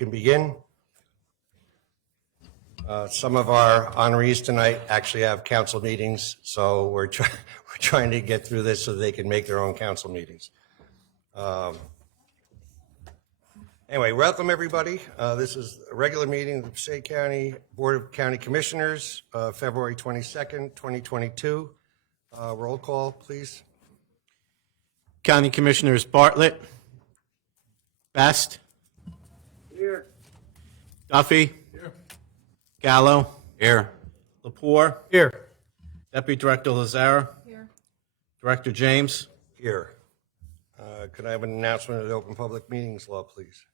can begin. Some of our honorees tonight actually have council meetings, so we're trying to get through this so they can make their own council meetings. Anyway, welcome everybody. This is a regular meeting of the Passaic County Board of County Commissioners, February 22nd, 2022. Roll call, please. County Commissioners Bartlett. Best. Here. Duffy. Here. Gallo. Here. Lepore. Here. Deputy Director Lazara. Here. Director James. Here. Could I have an announcement of the Open Public Meetings Law, please?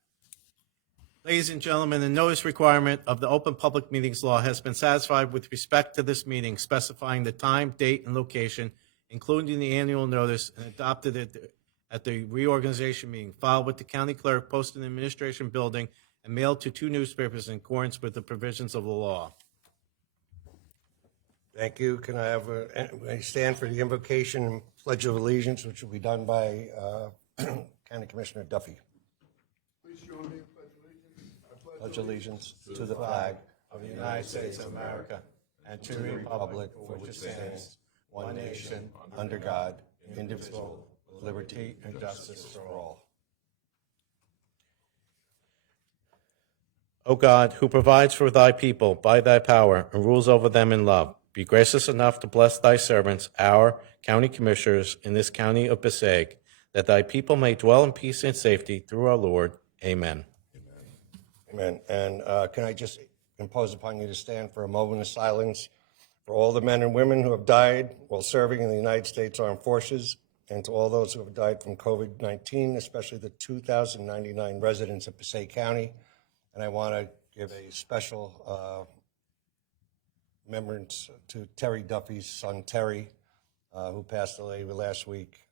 Ladies and gentlemen, the notice requirement of the Open Public Meetings Law has been satisfied with respect to this meeting, specifying the time, date, and location, including the annual notice, and adopted it at the reorganization meeting, filed with the county clerk, posted in the administration building, and mailed to 2 newspapers in accordance with the provisions of the law. Thank you. Can I have I stand for the invocation and pledge of allegiance, which will be done by County Commissioner Duffy. Please join me in Pledge allegiance to the flag of the United States of America and to the republic for which it stands, one nation, under God, indivisible, with liberty and justice for all. O God, who provides for thy people by thy power and rules over them in love, be gracious enough to bless thy servants, our county commissioners in this county of Passaic, that thy people may dwell in peace and safety through our Lord. Amen. Amen. And can I just impose upon you to stand for a moment of silence for all the men and women who have died while serving in the United States Armed Forces, and to all those who have died from COVID-19, especially the 2,099 residents of Passaic County. And I want to give a special remembrance to Terry Duffy's son, Terry, who passed away last week.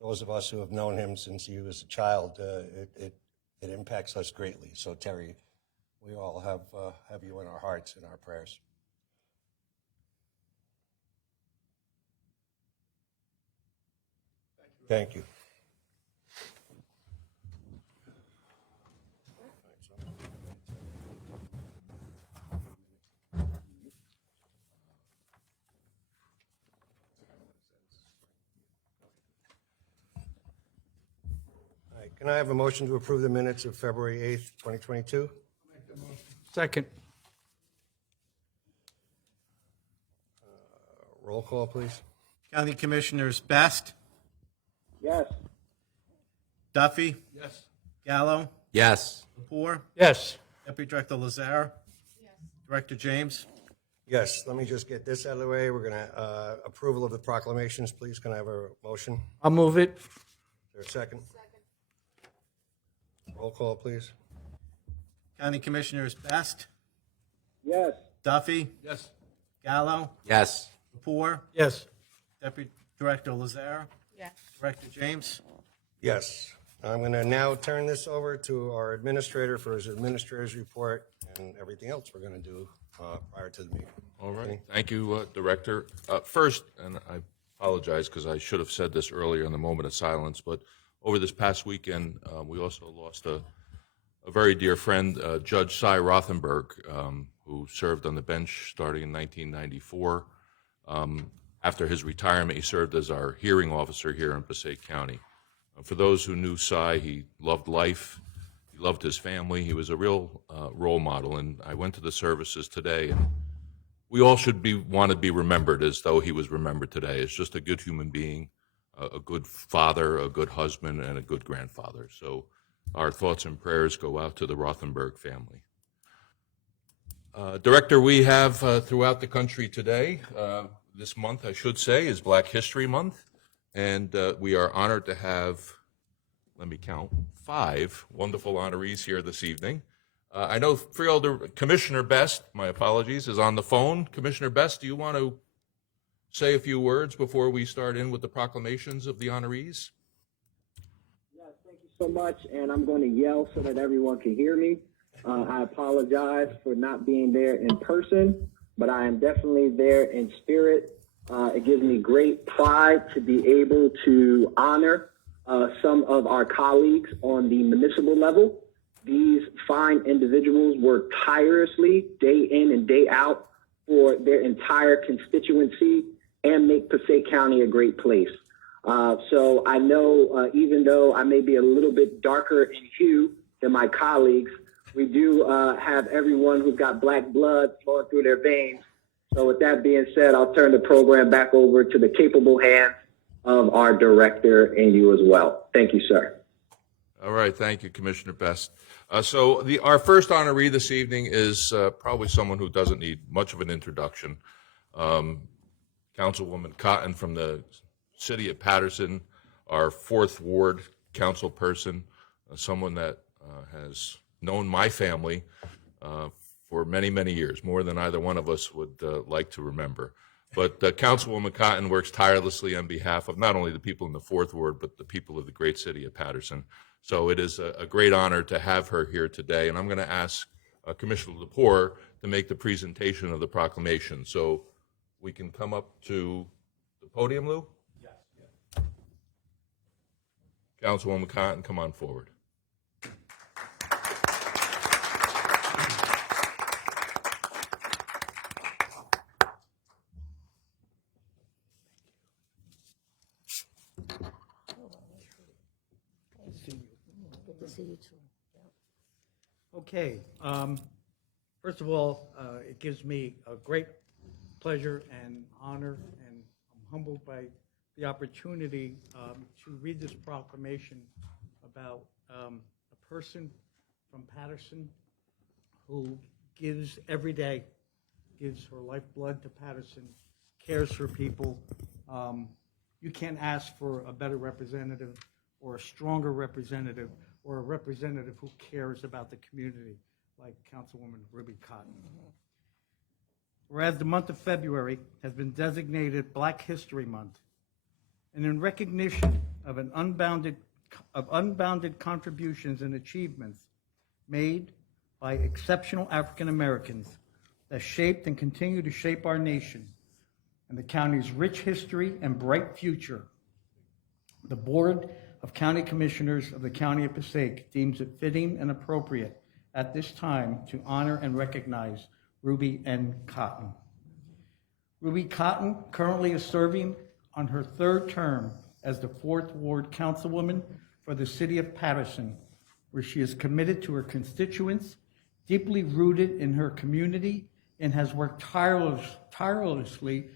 Those of us who have known him since he was a child, it impacts us greatly. So, Terry, we all have you in our hearts and our prayers. Thank you. All right, can I have a motion to approve the minutes of February 8th, 2022? Second. Roll call, please. County Commissioners Best. Yes. Duffy. Yes. Gallo. Yes. Lepore. Yes. Deputy Director Lazara. Yes. Director James. Yes, let me just get this out of the way. We're going to approval of the proclamations, please. Can I have a motion? I'll move it. Is there a second? Roll call, please. County Commissioners Best. Yes. Duffy. Yes. Gallo. Yes. Lepore. Yes. Deputy Director Lazara. Yes. Director James. Yes. I'm going to now turn this over to our administrator for his administrator's report and everything else we're going to do prior to the meeting. All right. Thank you, Director. First, and I apologize because I should have said this earlier in the moment of silence, but over this past weekend, we also lost a very dear friend, Judge Cy Rothenberg, who served on the bench starting in 1994. After his retirement, he served as our hearing officer here in Passaic County. For those who knew Cy, he loved life, he loved his family, he was a real role model, and I went to the services today, and we all should want to be remembered as though he was remembered today. As just a good human being, a good father, a good husband, and a good grandfather. So our thoughts and prayers go out to the Rothenberg family. Director, we have throughout the country today, this month I should say, is Black History Month, and we are honored to have, let me count, 5 wonderful honorees here this evening. I know Commissioner Best, my apologies, is on the phone. Commissioner Best, do you want to say a few words before we start in with the proclamations of the honorees? Yes, thank you so much, and I'm going to yell so that everyone can hear me. I apologize for not being there in person, but I am definitely there in spirit. It gives me great pride to be able to honor some of our colleagues on the municipal level. These fine individuals work tirelessly day in and day out for their entire constituency and make Passaic County a great place. So I know even though I may be a little bit darker in hue than my colleagues, we do have everyone who's got black blood flowing through their veins. So with that being said, I'll turn the program back over to the capable hands of our director and you as well. Thank you, sir. All right, thank you, Commissioner Best. So our first honoree this evening is probably someone who doesn't need much of an introduction. Councilwoman Cotton from the city of Patterson, our 4th Ward council person, someone that has known my family for many, many years, more than either one of us would like to remember. But Councilwoman Cotton works tirelessly on behalf of not only the people in the 4th Ward, but the people of the great city of Patterson. So it is a great honor to have her here today. And I'm going to ask Commissioner Lepore to make the presentation of the proclamation. So we can come up to the podium, Lou? Yes. Councilwoman Cotton, come on forward. Okay. First of all, it gives me a great pleasure and honor, and I'm humbled by the opportunity to read this proclamation about a person from Patterson who gives every day, gives her lifeblood to Patterson, cares for people. You can't ask for a better representative or a stronger representative or a representative who cares about the community like Councilwoman Ruby Cotton. Whereas the month of February has been designated Black History Month, and in recognition of unbounded contributions and achievements made by exceptional African Americans that shaped and continue to shape our nation and the county's rich history and bright future, the Board of County Commissioners of the County of Passaic deems it fitting and appropriate at this time to honor and recognize Ruby N. Cotton. Ruby Cotton currently is serving on her 3rd term as the 4th Ward Councilwoman for the city of Patterson, where she is committed to her constituents, deeply rooted in her community, and has worked tirelessly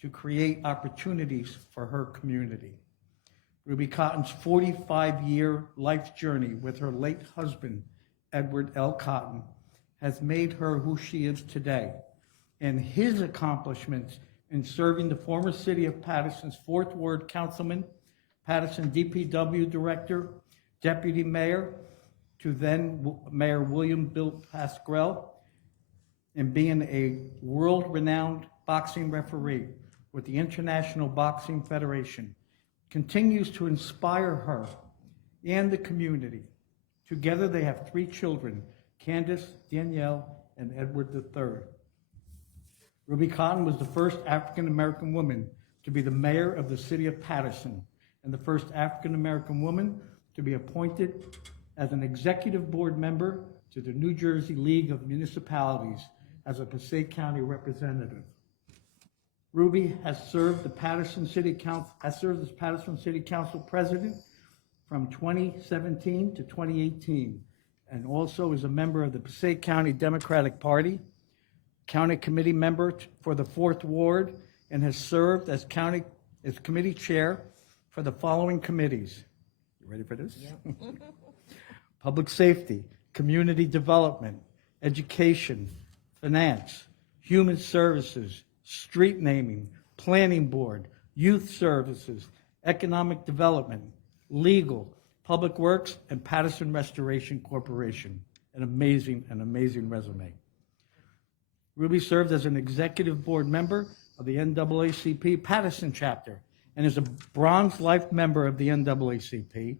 to create opportunities for her community. Ruby Cotton's 45-year life journey with her late husband, Edward L. Cotton, has made her who she is today, and his accomplishments in serving the former city of Patterson's 4th Ward Councilman, Patterson DPW Director, Deputy Mayor, to then Mayor William Bill Pasquale, and being a world-renowned boxing referee with the International Boxing Federation, continues to inspire her and the community. Together they have 3 children, Candace, Danielle, and Edward III. Ruby Cotton was the first African-American woman to be the mayor of the city of Patterson and the first African-American woman to be appointed as an executive board member to the New Jersey League of Municipalities as a Passaic County representative. Ruby has served the Patterson City Council, as Patterson City Council president from 2017 to 2018, and also is a member of the Passaic County Democratic Party, county committee member for the 4th Ward, and has served as committee chair for the following committees. You ready for this? Yeah. Public safety, community development, education, finance, human services, street naming, planning board, youth services, economic development, legal, public works, and Patterson Restoration Corporation. An amazing resume. Ruby served as an executive board member of the NAACP Patterson chapter and is a Bronze Life member of the NAACP,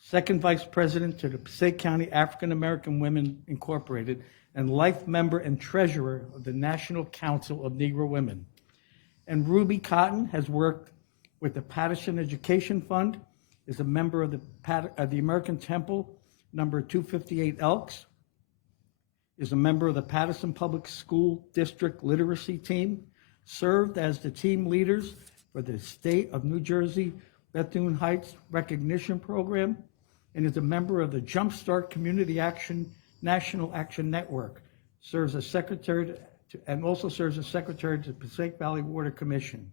second vice president to the Passaic County African American Women Incorporated, and life member and treasurer of the National Council of Negro Women. And Ruby Cotton has worked with the Patterson Education Fund, is a member of the American Temple number 258 Elks, is a member of the Patterson Public School District Literacy Team, served as the team leaders for the State of New Jersey Bethune Heights Recognition Program, and is a member of the Jumpstart Community Action National Action Network. Serves as secretary and also serves as secretary to the Passaic Valley Water Commission.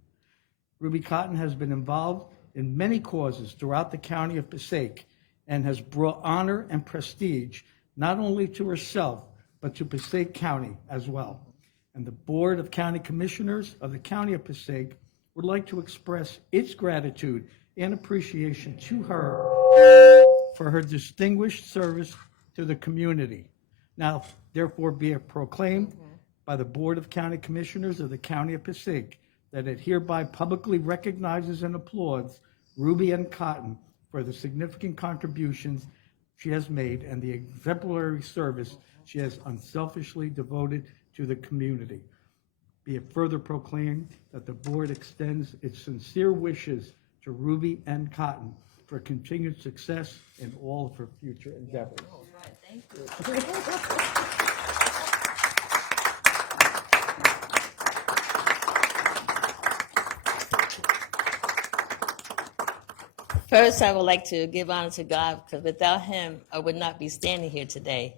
Ruby Cotton has been involved in many causes throughout the county of Passaic and has brought honor and prestige not only to herself, but to Passaic County as well. And the Board of County Commissioners of the County of Passaic would like to express its gratitude and appreciation to her for her distinguished service to the community. Now, therefore, be it proclaimed by the Board of County Commissioners of the County of Passaic that it hereby publicly recognizes and applauds Ruby N. Cotton for the significant contributions she has made and the exemplary service she has unselfishly devoted to the community. Be it further proclaimed that the board extends its sincere wishes to Ruby N. Cotton for continued success in all of her future endeavors. Thank you. First, I would like to give honor to God, because without him, I would not be standing here today.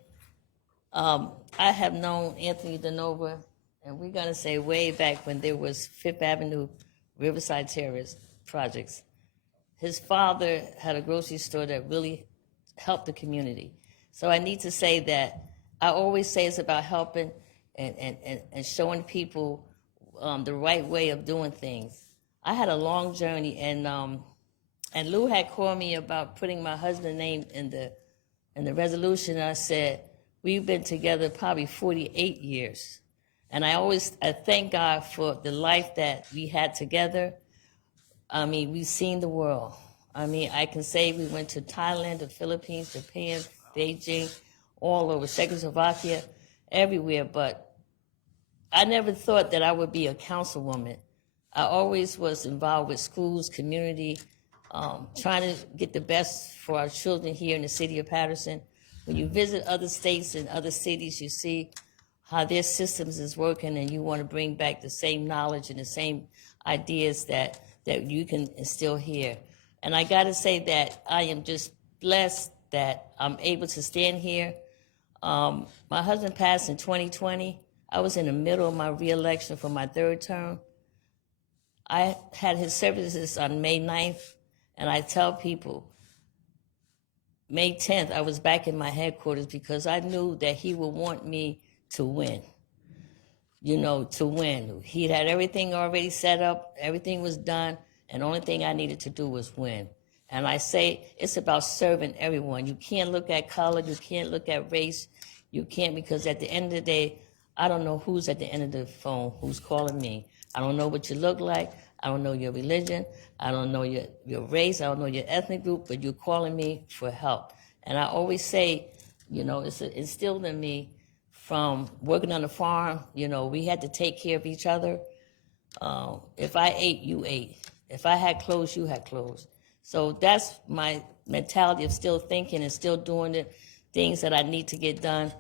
I have known Anthony DeNova, and we're going to say way back when there was Fifth Avenue Riverside Terrace projects. His father had a grocery store that really helped the community. So I need to say that I always say it's about helping and showing people the right way of doing things. I had a long journey, and Lou had called me about putting my husband's name in the resolution. And I said, we've been together probably 48 years. And I thank God for the life that we had together. I mean, we've seen the world. I mean, I can say we went to Thailand, the Philippines, Japan, Beijing, all over, Czechoslovakia, everywhere. But I never thought that I would be a councilwoman. I always was involved with schools, community, trying to get the best for our children here in the city of Patterson. When you visit other states and other cities, you see how their systems is working, and you want to bring back the same knowledge and the same ideas that you can instill here. And I got to say that I am just blessed that I'm able to stand here. My husband passed in 2020. I was in the middle of my reelection for my third term. I had his services on May 9th, and I tell people, May 10th, I was back in my headquarters because I knew that he would want me to win, to win. He had everything already set up, everything was done, and the only thing I needed to do was win. And I say it's about serving everyone. You can't look at color, you can't look at race, you can't, because at the end of the day, I don't know who's at the end of the phone, who's calling me. I don't know what you look like, I don't know your religion, I don't know your race, I don't know your ethnic group, but you're calling me for help. And I always say, it's instilled in me from working on the farm. We had to take care of each other. If I ate, you ate. If I had clothes, you had clothes. So that's my mentality of still thinking and still doing the things that I need to get done.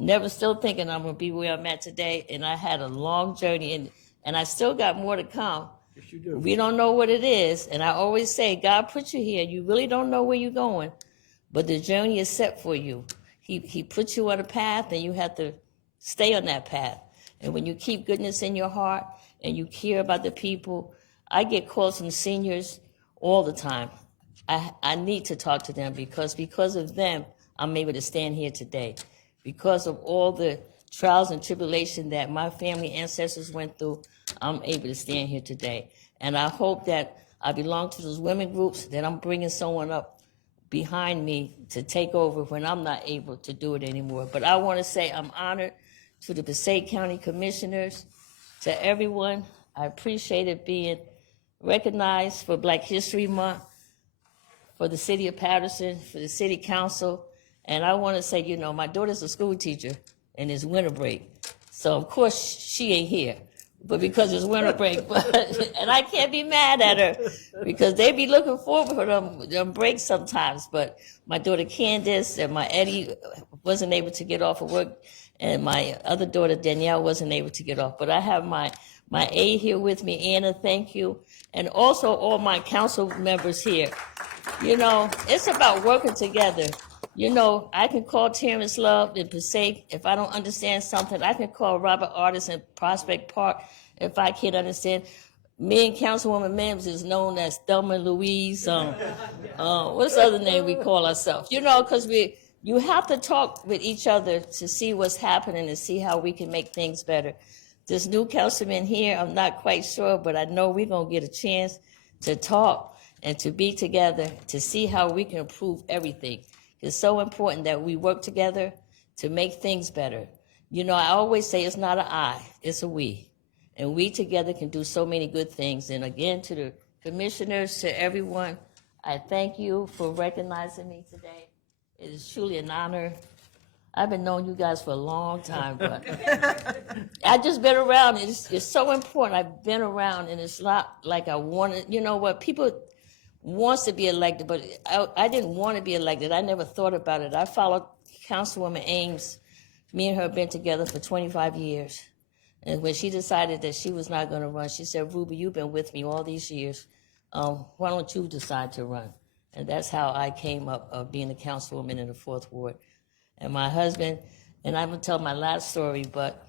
Never still thinking I'm going to be where I'm at today. And I had a long journey, and I still got more to come. Yes, you do. We don't know what it is. And I always say, God put you here. You really don't know where you're going, but the journey is set for you. He put you on a path, and you have to stay on that path. And when you keep goodness in your heart and you care about the people, I get calls from seniors all the time. I need to talk to them because of them, I'm able to stand here today. Because of all the trials and tribulation that my family ancestors went through, I'm able to stand here today. And I hope that I belong to those women groups, that I'm bringing someone up behind me to take over when I'm not able to do it anymore. But I want to say I'm honored to the Passaic County Commissioners, to everyone. I appreciate it being recognized for Black History Month, for the city of Patterson, for the city council. And I want to say, my daughter's a school teacher and it's winter break. So of course she ain't here, but because it's winter break. But and I can't be mad at her because they be looking forward for them breaks sometimes. But my daughter Candace and my Eddie wasn't able to get off of work, and my other daughter Danielle wasn't able to get off. But I have my aide here with me, Anna. Thank you, and also all my council members here. You know, it's about working together. You know, I can call Terrence Love in Passaic if I don't understand something. I can call Robert Artis in Prospect Park if I can't understand. Me and Councilwoman Mims is known as Thelma and Louise. What's the other name we call ourselves? You know, because you have to talk with each other to see what's happening and see how we can make things better. This new councilman here, I'm not quite sure, but I know we're going to get a chance to talk and to be together to see how we can improve everything. It's so important that we work together to make things better. You know, I always say it's not an I, it's a we. And we together can do so many good things. And again, to the commissioners, to everyone, I thank you for recognizing me today. It is truly an honor. I've been knowing you guys for a long time, but I've just been around. It's so important. I've been around, and it's not like I wanted, you know what, people wants to be elected, but I didn't want to be elected. I never thought about it. I followed Councilwoman Ames. Me and her have been together for 25 years. And when she decided that she was not going to run, she said, Ruby, you've been with me all these years. Why don't you decide to run? And that's how I came up of being a councilwoman in the 4th Ward. And my husband, and I'm going to tell my last story, but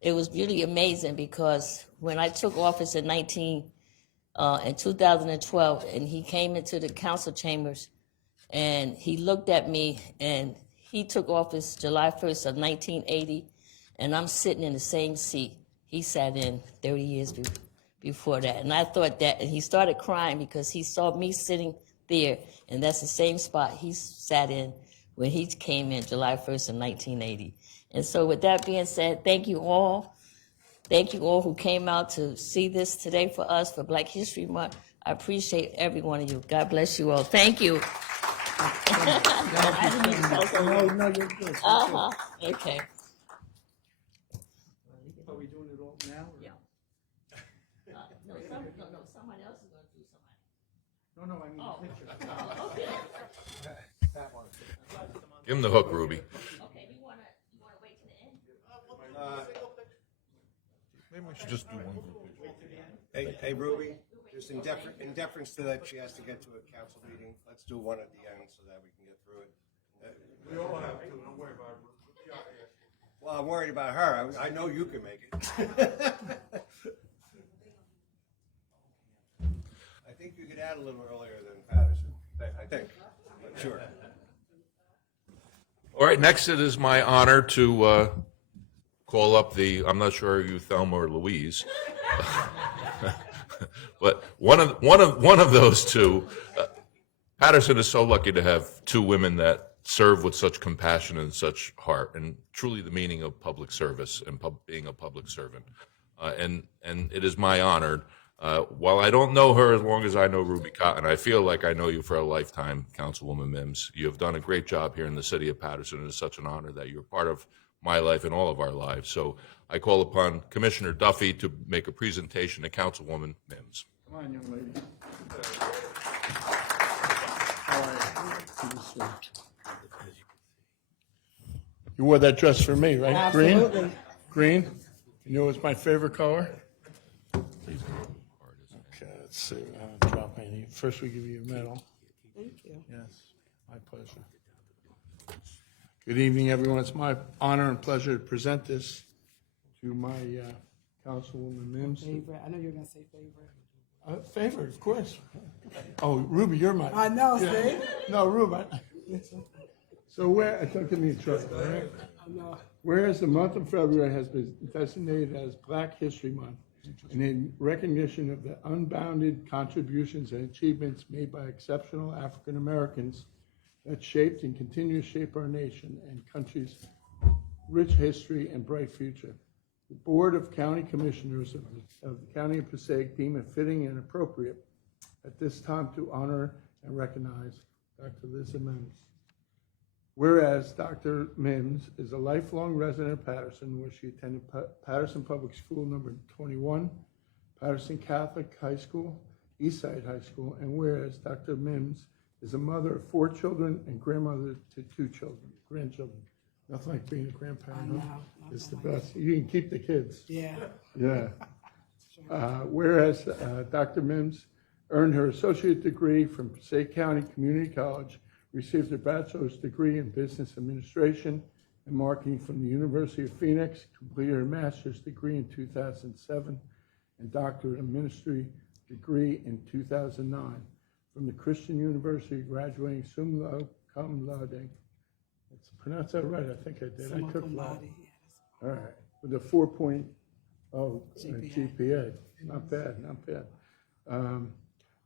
it was really amazing because when I took office in 2012, and he came into the council chambers, and he looked at me, and he took office July 1st of 1980, and I'm sitting in the same seat he sat in 30 years before that. And I thought that, and he started crying because he saw me sitting there, and that's the same spot he sat in when he came in July 1st of 1980. And so with that being said, thank you all. Thank you all who came out to see this today for us, for Black History Month. I appreciate every one of you. God bless you all. Thank you. No, you're good. Okay. Are we doing it all now? Yeah. No, someone else is going to do something. No, I mean picture. Okay. Give him the hook, Ruby. Okay, you want to wait to the end? Maybe we should just do one group. Hey, Ruby, just in deference to that, she has to get to a council meeting. Let's do one at the end so that we can get through it. We all have to, don't worry about it. Well, I'm worried about her. I know you can make it. I think you could add a little earlier than Patterson. I think. But sure. All right, next it is my honor to call up I'm not sure you Thelma or Louise, but one of those two. Patterson is so lucky to have two women that serve with such compassion and such heart, and truly the meaning of public service and being a public servant. And it is my honor. While I don't know her as long as I know Ruby Cotton, I feel like I know you for a lifetime, Councilwoman Mims. You have done a great job here in the city of Patterson. It is such an honor that you're part of my life and all of our lives. So I call upon Commissioner Duffy to make a presentation to Councilwoman Mims. Come on, young lady. All right. You wore that dress for me, right? Absolutely. Green? You know it's my favorite color? Okay, let's see. Drop my name. First, we give you a medal. Thank you. Yes, my pleasure. Good evening, everyone. It's my honor and pleasure to present this to my Councilwoman Mims. Favorite. I know you're gonna say favorite. Favorite, of course. Oh, Ruby, you're my. I know, see? No, Ruby. So give me a truck, all right? I know. Whereas the month of February has been designated as Black History Month, and in recognition of the unbounded contributions and achievements made by exceptional African Americans that shaped and continue to shape our nation and country's rich history and bright future, the Board of County Commissioners of the County of Passaic deem it fitting and appropriate at this time to honor and recognize Dr. Liz Mims. Whereas Dr. Mims is a lifelong resident of Patterson, where she attended Patterson Public School number 21, Patterson Catholic High School, Eastside High School, and whereas Dr. Mims is a mother of 4 children and grandmother to 2 grandchildren. Nothing like being a grandparent. I know, Huh? It's the nothing like best. You can keep the kids. Yeah. Yeah. Whereas Dr. Mims earned her associate degree from Passaic County Community College, received her bachelor's degree in business administration and marketing from the University of Phoenix, completed her master's degree in 2007, and doctorate of ministry degree in 2009 from the Christian University, graduating cum laude. Let's pronounce that right. I think I did. I took law. All right, with a 4.0 GPA. Not bad, not bad.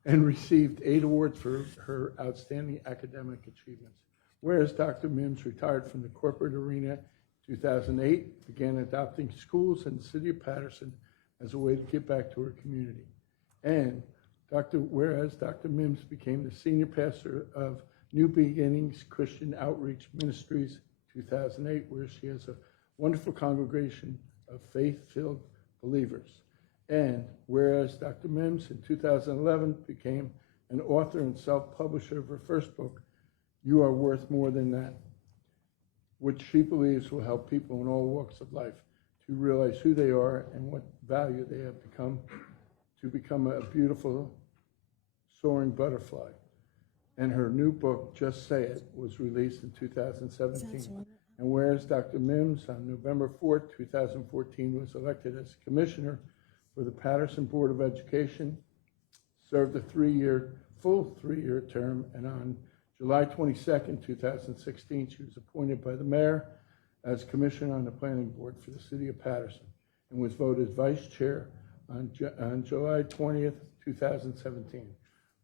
And received 8 awards for her outstanding academic achievements. Whereas Dr. Mims retired from the corporate arena in 2008, began adopting schools in the city of Patterson as a way to give back to her community. And whereas Dr. Mims became the senior pastor of New Beginnings Christian Outreach Ministries 2008, where she has a wonderful congregation of faith-filled believers. And whereas Dr. Mims in 2011 became an author and self-publisher of her first book, You Are Worth More Than That, which she believes will help people in all walks of life to realize who they are and what value they have become, to become a beautiful soaring butterfly. And her new book, Just Say It, was released in 2017. And whereas Dr. Mims on November 4th, 2014 was elected as commissioner for the Patterson Board of Education, served a full three-year term, and on July 22nd, 2016, she was appointed by the mayor as commissioner on the planning board for the city of Patterson and was voted vice chair on July 20th, 2017.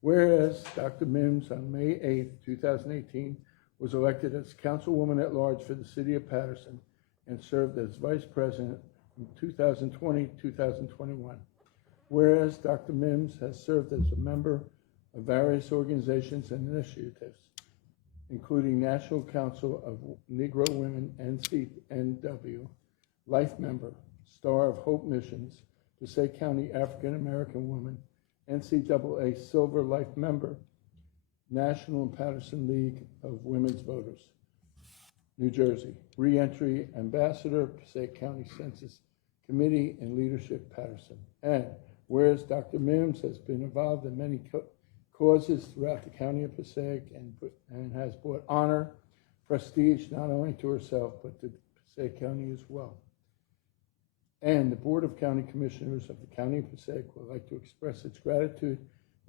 Whereas Dr. Mims on May 8th, 2018, was elected as councilwoman at large for the city of Patterson and served as vice president from 2020-2021. Whereas Dr. Mims has served as a member of various organizations and initiatives, including National Council of Negro Women, NCNW, Life Member, Star of Hope Missions, Passaic County African American Woman, NCAA Silver Life Member, National and Patterson League of Women's Voters, New Jersey, Reentry Ambassador, Passaic County Census Committee and Leadership, Patterson. And whereas Dr. Mims has been involved in many causes throughout the county of Passaic and has brought honor, prestige not only to herself but to Passaic County as well. And the Board of County Commissioners of the County of Passaic would like to express its gratitude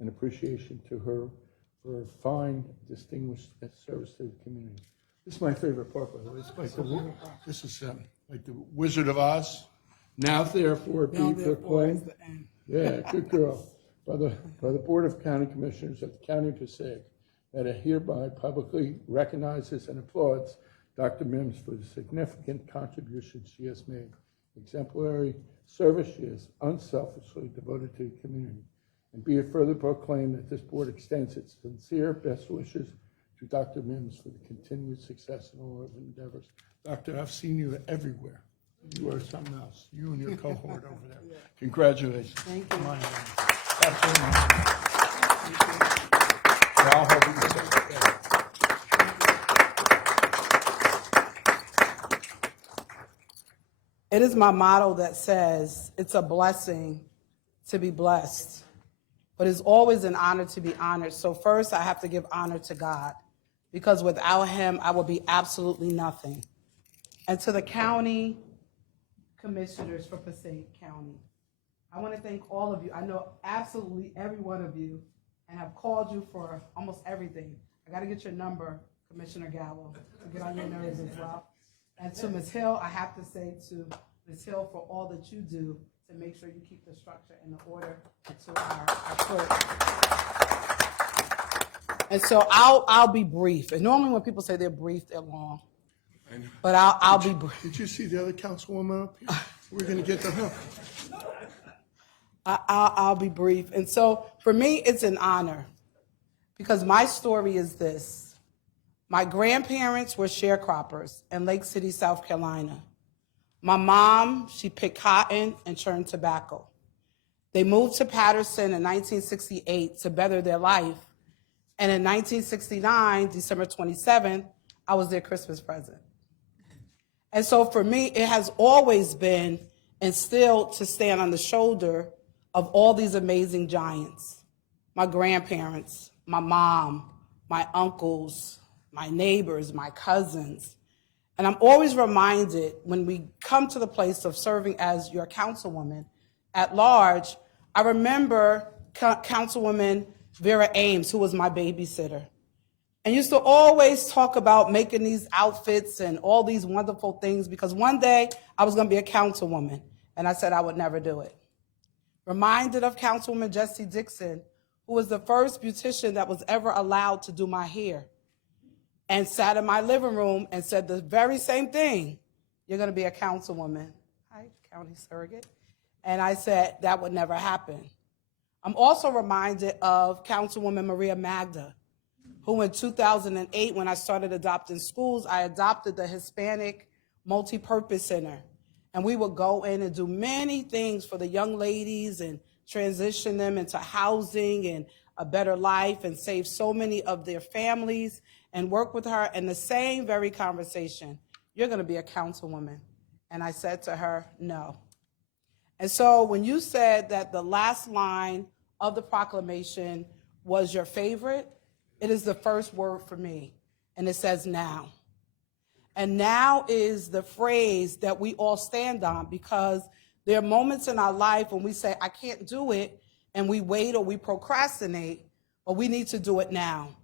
and appreciation to her for her fine, distinguished service to the community. This is my favorite part, by the way. This is like the Wizard of Oz. Now therefore be proclaimed. Yeah, good girl. By the Board of County Commissioners of the County of Passaic, that it hereby publicly recognizes and applauds Dr. Mims for the significant contributions she has made. Exemplary service she is unselfishly devoted to the community. And be it further proclaimed that this board extends its sincere best wishes to Dr. Mims for the continued success in all of her endeavors. Doctor, I've seen you everywhere. You are something else. You and your cohort over there. Congratulations. Thank you. Come on, absolutely. I'll help you with that. It is my motto that says it's a blessing to be blessed, but it's always an honor to be honored. So first, I have to give honor to God, because without him, I would be absolutely nothing. And to the county commissioners for Passaic County, I want to thank all of you. I know absolutely every one of you and have called you for almost everything. I got to get your number, Commissioner Gallo, to get on your nerves as well. And to Ms. Hill, I have to say to Ms. Hill for all that you do to make sure you keep the structure and the order to our clerk. And so I'll be brief. And normally when people say they're brief, they're long. But I'll be brief. Did you see the other councilwoman up here? We're going to get to her. I'll be brief. And so for me, it's an honor, because my story is this. My grandparents were sharecroppers in Lake City, South Carolina. My mom, she picked cotton and churned tobacco. They moved to Patterson in 1968 to better their life. And in 1969, December 27th, I was their Christmas present. And so for me, it has always been instilled to stand on the shoulder of all these amazing giants. My grandparents, my mom, my uncles, my neighbors, my cousins. And I'm always reminded when we come to the place of serving as your councilwoman at large, I remember Councilwoman Vera Ames, who was my babysitter, and used to always talk about making these outfits and all these wonderful things because one day I was going to be a councilwoman, and I said I would never do it. Reminded of Councilwoman Jessie Dixon, who was the first beautician that was ever allowed to do my hair, and sat in my living room and said the very same thing. You're going to be a councilwoman. Hi, county surrogate. And I said that would never happen. I'm also reminded of Councilwoman Maria Magda, who in 2008, when I started adopting schools, I adopted the Hispanic Multi-Purpose Center. And we would go in and do many things for the young ladies and transition them into housing and a better life and save so many of their families and work with her in the same very conversation. You're going to be a councilwoman. And I said to her, no. And so when you said that the last line of the proclamation was your favorite, it is the first word for me. And it says now. And now is the phrase that we all stand on because there are moments in our life when we say, I can't do it, and we wait or we procrastinate, but we need to do it now.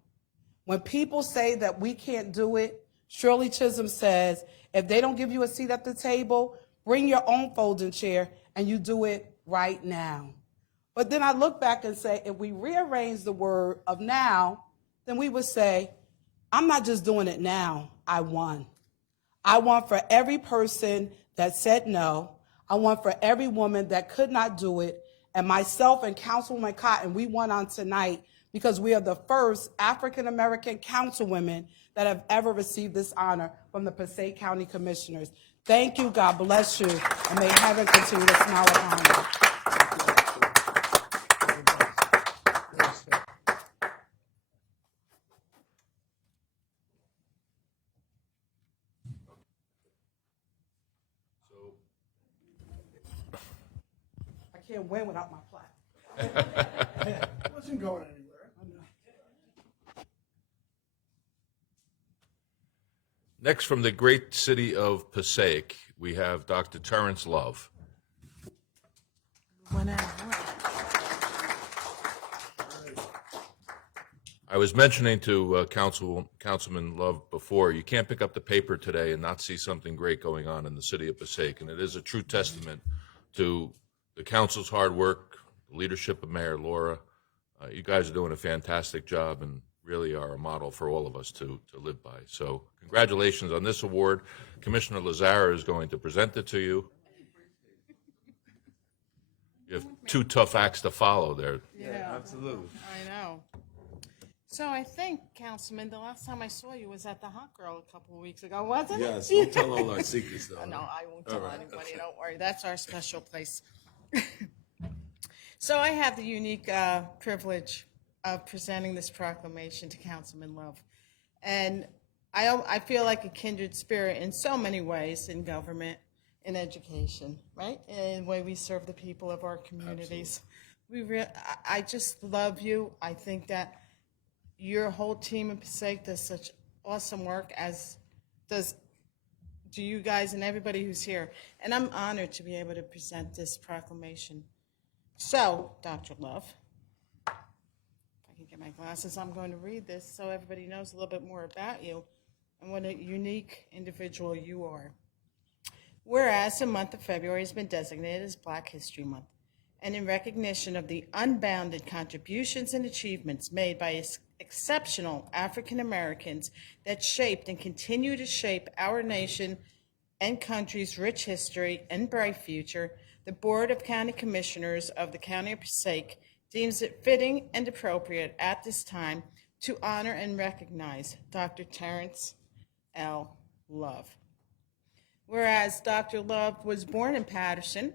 When people say that we can't do it, Shirley Chisholm says, if they don't give you a seat at the table, bring your own folding chair and you do it right now. But then I look back and say, if we rearrange the word of now, then we would say, I'm not just doing it now, I won. I won for every person that said no. I won for every woman that could not do it. And myself and Councilwoman Cotton, we won on tonight because we are the first African-American councilwomen that have ever received this honor from the Passaic County Commissioners. Thank you, God bless you, and may heaven continue to smile upon you. I can't win without my plaque. It wasn't going anywhere. Next, from the great city of Passaic, we have Dr. Terrence Love. I was mentioning to Councilman Love before, you can't pick up the paper today and not see something great going on in the city of Passaic, and it is a true testament to the council's hard work, the leadership of Mayor Laura. You guys are doing a fantastic job and really are a model for all of us to live by. So congratulations on this award. Commissioner Lazara is going to present it to you. You have two tough acts to follow there. Yeah, absolutely. I know. So I think, Councilman, the last time I saw you was at the Hot Girl a couple of weeks ago, wasn't it? Yes, don't tell all our secrets, though. No, I won't tell All right, anybody. okay. Don't worry. That's our special place. So I have the unique privilege of presenting this proclamation to Councilman Love. And I feel like a kindred spirit in so many ways in government, in education, right? In the way we serve the people of our communities. I just love you. I think that your whole team in Passaic does such awesome work, as do you guys and everybody who's here. And I'm honored to be able to present this proclamation. So, Dr. Love, if I can get my glasses, I'm going to read this so everybody knows a little bit more about you and what a unique individual you are. Whereas the month of February has been designated as Black History Month, and in recognition of the unbounded contributions and achievements made by exceptional African Americans that shaped and continue to shape our nation and country's rich history and bright future, the Board of County Commissioners of the County of Passaic deems it fitting and appropriate at this time to honor and recognize Dr. Terrence L. Love. Whereas Dr. Love was born in Patterson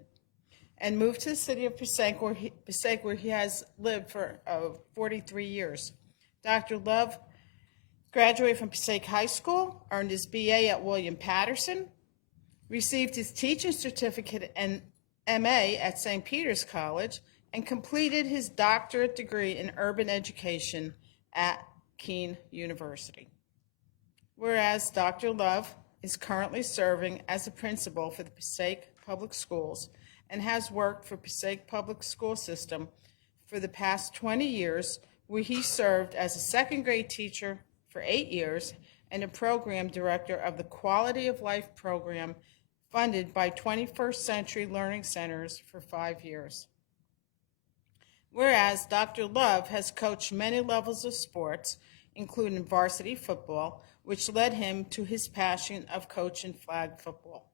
and moved to the city of Passaic, where he has lived for 43 years. Dr. Love graduated from Passaic High School, earned his BA at William Patterson, received his teaching certificate and MA at St. Peter's College, and completed his doctorate degree in urban education at Keene University. Whereas Dr. Love is currently serving as a principal for the Passaic Public Schools and has worked for Passaic Public School System for the past 20 years, where he served as a second grade teacher for 8 years and a program director of the Quality of Life program funded by 21st Century Learning Centers for 5 years. Whereas Dr. Love has coached many levels of sports, including varsity football, which led him to his passion of coaching flag football.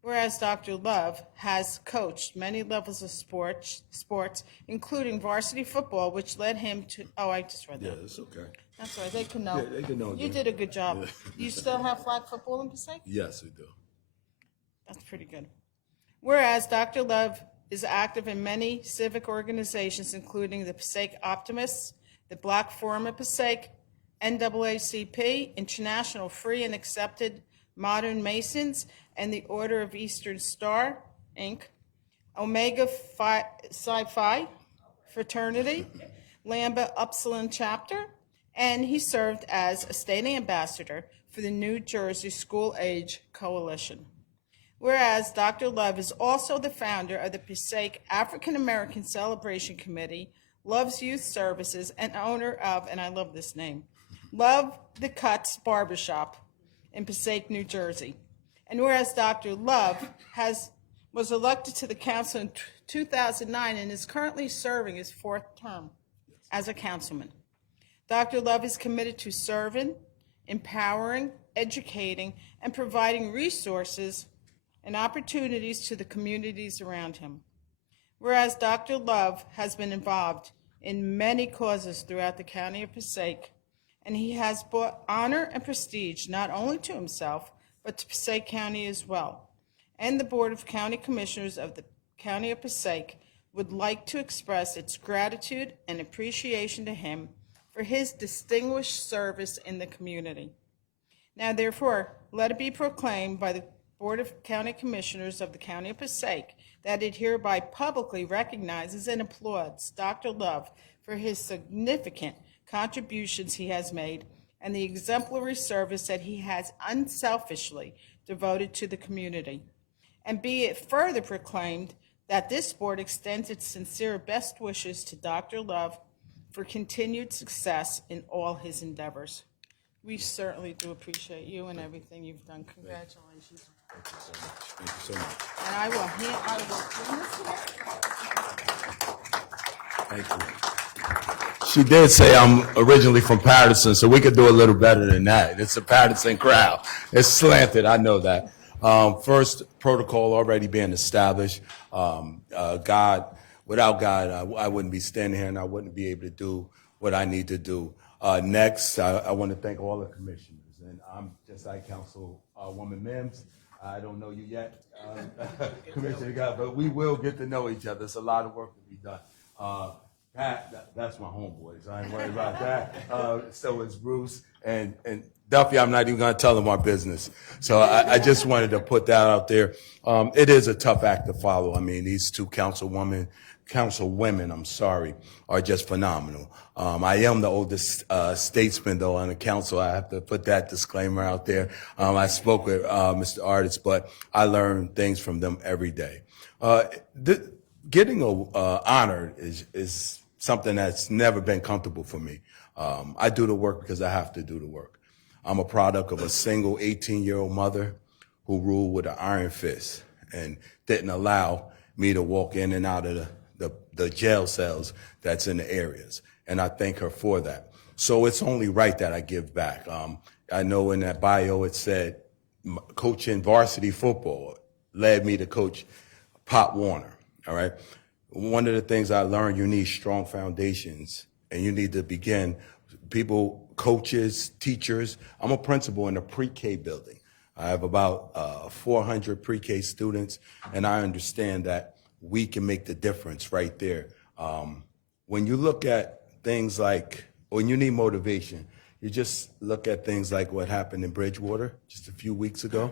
Whereas Dr. Love has coached many levels of sports, including varsity football, which led him to, oh, I just read that. Yeah, it's okay. That's right, they can know. Yeah, they can know. You Jim. did a good job. You still have flag football in Passaic? Yes, we do. That's pretty good. Whereas Dr. Love is active in many civic organizations, including the Passaic Optimists, the Black Forum of Passaic, NAACP, International Free and Accepted Modern Masons, and the Order of Eastern Star, Inc., Omega Psi Phi Fraternity, Lambda Upsilon Chapter, and he served as a state ambassador for the New Jersey School Age Coalition. Whereas Dr. Love is also the founder of the Passaic African American Celebration Committee, Love's Youth Services, and owner of, and I love this name, Love the Cuts Barbershop in Passaic, New Jersey. And whereas Dr. Love was elected to the council in 2009 and is currently serving his 4th term as a councilman. Dr. Love is committed to serving, empowering, educating, and providing resources and opportunities to the communities around him. Whereas Dr. Love has been involved in many causes throughout the county of Passaic, and he has brought honor and prestige not only to himself, but to Passaic County as well. And the Board of County Commissioners of the County of Passaic would like to express its gratitude and appreciation to him for his distinguished service in the community. Now, therefore, let it be proclaimed by the Board of County Commissioners of the County of Passaic that it hereby publicly recognizes and applauds Dr. Love for his significant contributions he has made and the exemplary service that he has unselfishly devoted to the community. And be it further proclaimed that this board extends its sincere best wishes to Dr. Love for continued success in all his endeavors. We certainly do appreciate you and everything you've done. Congratulations. Thank you so much. And I will bring this here. Thank you. She did say I'm originally from Patterson, so we could do a little better than that. It's a Patterson crowd. It's slanted, I know that. First protocol already being established. Without God, I wouldn't be standing here and I wouldn't be able to do what I need to do. Next, I want to thank all the commissioners. And I'm just like Councilwoman Mims. I don't know you yet, Commissioner God, but we will get to know each other. It's a lot of work to be done. Pat, that's my homeboy, so I ain't worried about that. So is Bruce. And Duffy, I'm not even going to tell him our business. So I just wanted to put that out there. It is a tough act to follow. I mean, these two councilwomen, are just phenomenal. I am the oldest statesman, though, on the council. I have to put that disclaimer out there. I spoke with Mr. Artist, but I learn things from them every day. Getting honored is something that's never been comfortable for me. I do the work because I have to do the work. I'm a product of a single 18-year-old mother who ruled with an iron fist and didn't allow me to walk in and out of the jail cells that's in the areas. And I thank her for that. So it's only right that I give back. I know in that bio it said coaching varsity football led me to coach Pop Warner, all right? One of the things I learned, you need strong foundations and you need to begin people, coaches, teachers. I'm a principal in a pre-K building. I have about 400 pre-K students, and I understand that we can make the difference right there. When you look at things like, when you need motivation, you just look at things like what happened in Bridgewater just a few weeks ago,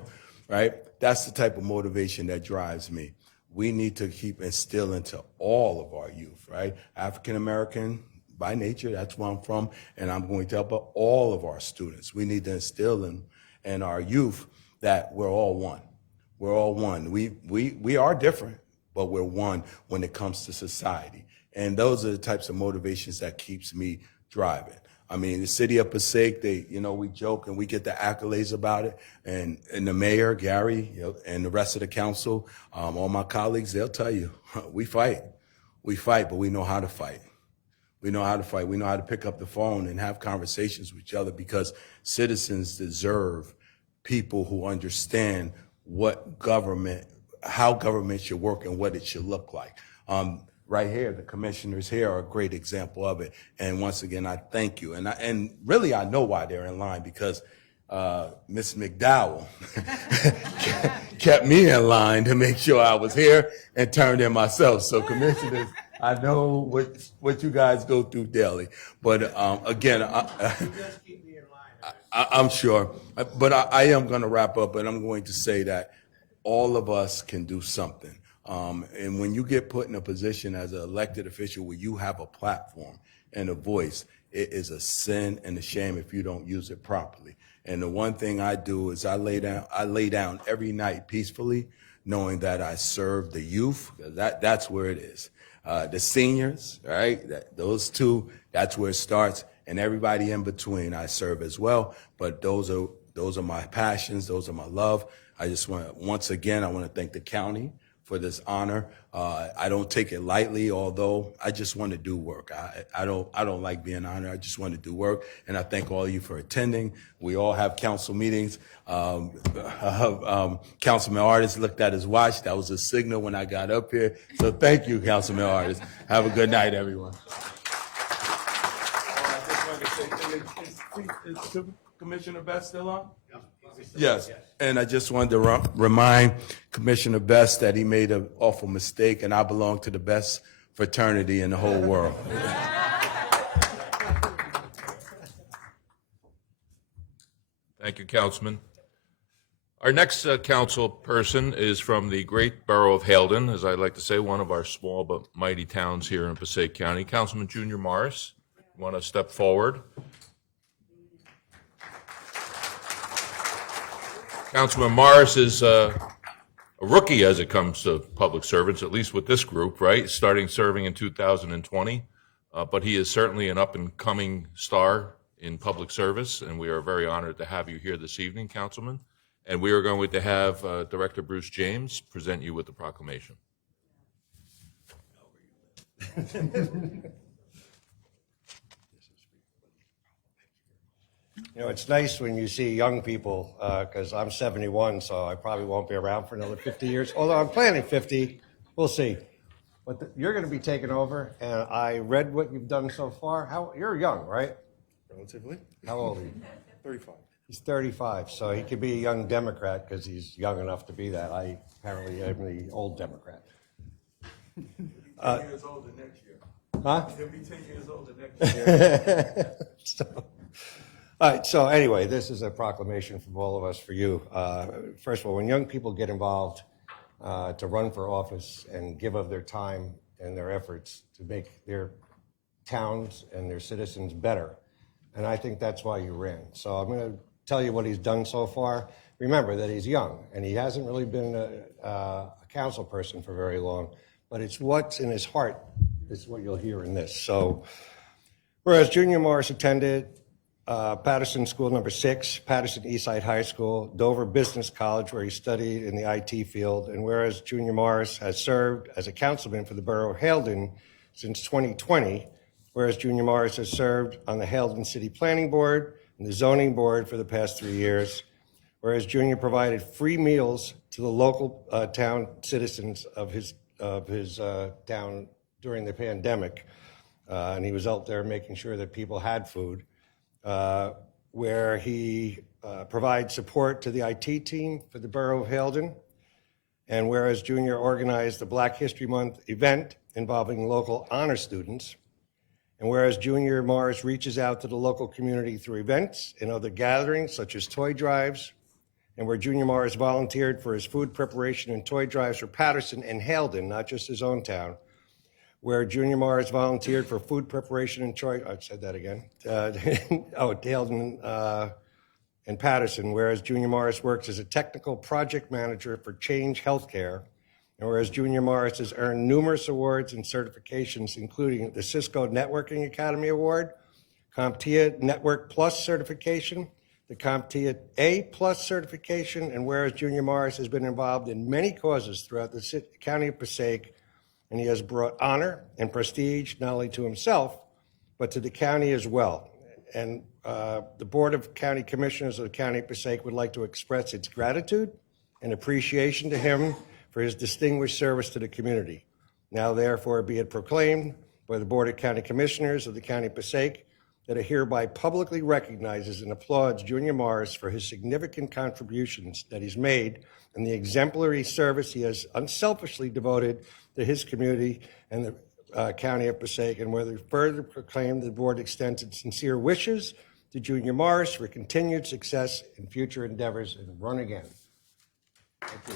right? That's the type of motivation that drives me. We need to keep instilling to all of our youth, right? African American by nature, that's where I'm from, and I'm going to help all of our students. We need to instill in our youth that we're all one. We're all one. We are different, but we're one when it comes to society. And those are the types of motivations that keeps me driving. I mean, the city of Passaic, we joke and we get the accolades about it. And the mayor, Gary, and the rest of the council, all my colleagues, they'll tell you, we fight. We fight, but we know how to fight. We know how to fight. We know how to pick up the phone and have conversations with each other, because citizens deserve people who understand how government should work and what it should look like. Right here, the commissioners here are a great example of it. And once again, I thank you. And really, I know why they're in line, because Ms. McDowell kept me in line to make sure I was here and turned in myself. So commissioners, I know what you guys go through daily. But again, I'm sure. But I am going to wrap up, and I'm going to say that all of us can do something. And when you get put in a position as an elected official where you have a platform and a voice, it is a sin and a shame if you don't use it properly. And the one thing I do is I lay down every night peacefully, knowing that I serve the youth. That's where it is. The seniors, right? Those two, that's where it starts. And everybody in between, I serve as well. But those are my passions. Those are my love. I just want to, once again, I want to thank the county for this honor. I don't take it lightly, although I just want to do work. I don't like being honored. I just want to do work. And I thank all of you for attending. We all have council meetings. Councilman Artis looked at his watch. That was a signal when I got up here. So thank you, Councilman Artis. Have a good night, everyone. Is Commissioner Best still on? Yes, and I just wanted to remind Commissioner Best that he made an awful mistake, and I belong to the best fraternity in the whole world. Thank you, Councilman. Our next council person is from the great borough of Haledon, as I like to say, one of our small but mighty towns here in Passaic County. Councilman Junior Morris, you want to step forward? Councilman Morris is a rookie as it comes to public servants, at least with this group, right? Starting serving in 2020, but he is certainly an up-and-coming star in public service, and we are very honored to have you here this evening, Councilman. And we are going to have Director Bruce James present you with the proclamation. You know, it's nice when you see young people, because I'm 71, so I probably won't be around for another 50 years. Although I'm planning 50, we'll see. But you're going to be taking over, and I read what you've done so far. You're young, right? Relatively. How old are you? 35. He's 35, so he could be a young Democrat because he's young enough to be that. I apparently am the old Democrat. 10 years older next year. Huh? He'll be 10 years older next year. All right, so anyway, this is a proclamation from all of us for you. First of all, when young people get involved to run for office and give of their time and their efforts to make their towns and their citizens better, and I think that's why you ran. So I'm going to tell you what he's done so far. Remember that he's young, and he hasn't really been a council person for very long, but it's what's in his heart is what you'll hear in this. So, whereas Junior Morris attended Patterson School number 6, Patterson Eastside High School, Dover Business College, where he studied in the IT field, and whereas Junior Morris has served as a councilman for the borough of Haledon since 2020, whereas Junior Morris has served on the Haledon City Planning Board and the Zoning Board for the past 3 years, whereas Junior provided free meals to the local town citizens of his town during the pandemic, and he was out there making sure that people had food. where he provides support to the IT team for the Borough of Haledon. And whereas Junior organized the Black History Month event involving local honor students, and whereas Junior Morris reaches out to the local community through events and other gatherings such as toy drives, and where Junior Morris volunteered for his food preparation and toy drives for Patterson and Haledon, not just his own town, where Junior Morris volunteered for food preparation and toy, I said that again, Haledon and Patterson, whereas Junior Morris works as a technical project manager for Change Healthcare, and whereas Junior Morris has earned numerous awards and certifications, including the Cisco Networking Academy Award, CompTIA Network Plus certification, the CompTIA A Plus certification, and whereas Junior Morris has been involved in many causes throughout the county of Passaic, and he has brought honor and prestige not only to himself, but to the county as well. And the Board of County Commissioners of the County of Passaic would like to express its gratitude and appreciation to him for his distinguished service to the community. Now therefore be it proclaimed by the Board of County Commissioners of the County of Passaic that it hereby publicly recognizes and applauds Junior Morris for his significant contributions that he's made and the exemplary service he has unselfishly devoted to his community and the County of Passaic, and whether further proclaimed the board extends its sincere wishes to Junior Morris for continued success in future endeavors and run again. Thank you.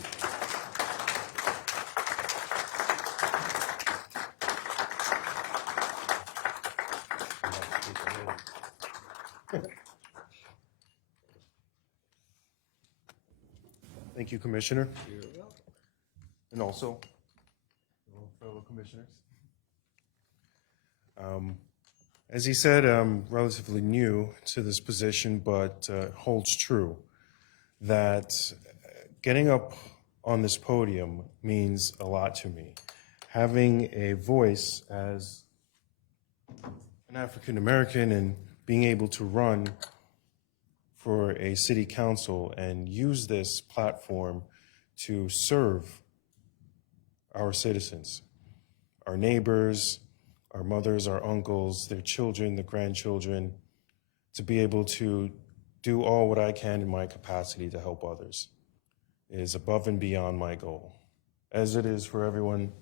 Thank you, Commissioner. And also, fellow commissioners. As he said, I'm relatively new to this position, but holds true that getting up on this podium means a lot to me. Having a voice as an African American and being able to run for a city council and use this platform to serve our citizens, our neighbors, our mothers, our uncles, their children, the grandchildren, to be able to do all what I can in my capacity to help others is above and beyond my goal, as it is for everyone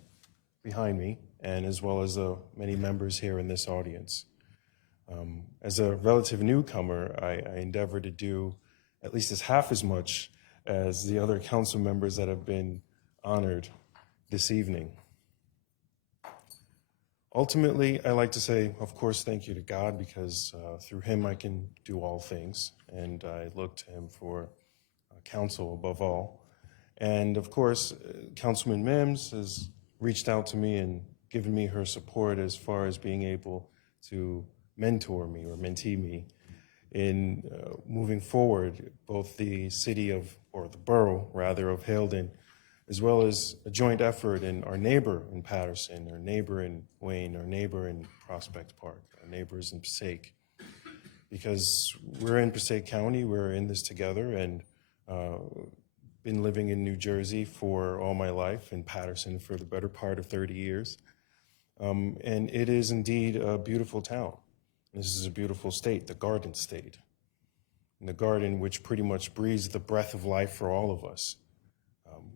behind me and as well as the many members here in this audience. As a relative newcomer, I endeavor to do at least half as much as the other council members that have been honored this evening. Ultimately, I like to say, of course, thank you to God, because through him I can do all things, and I look to him for counsel above all. And of course, Councilman Mims has reached out to me and given me her support as far as being able to mentor me or mentee me in moving forward, both the city of, or the borough rather, of Haledon, as well as a joint effort in our neighbor in Patterson, our neighbor in Wayne, our neighbor in Prospect Park, our neighbors in Passaic. Because we're in Passaic County, we're in this together, and been living in New Jersey for all my life, in Patterson for the better part of 30 years. And it is indeed a beautiful town. This is a beautiful state, the Garden State. And the garden which pretty much breathes the breath of life for all of us.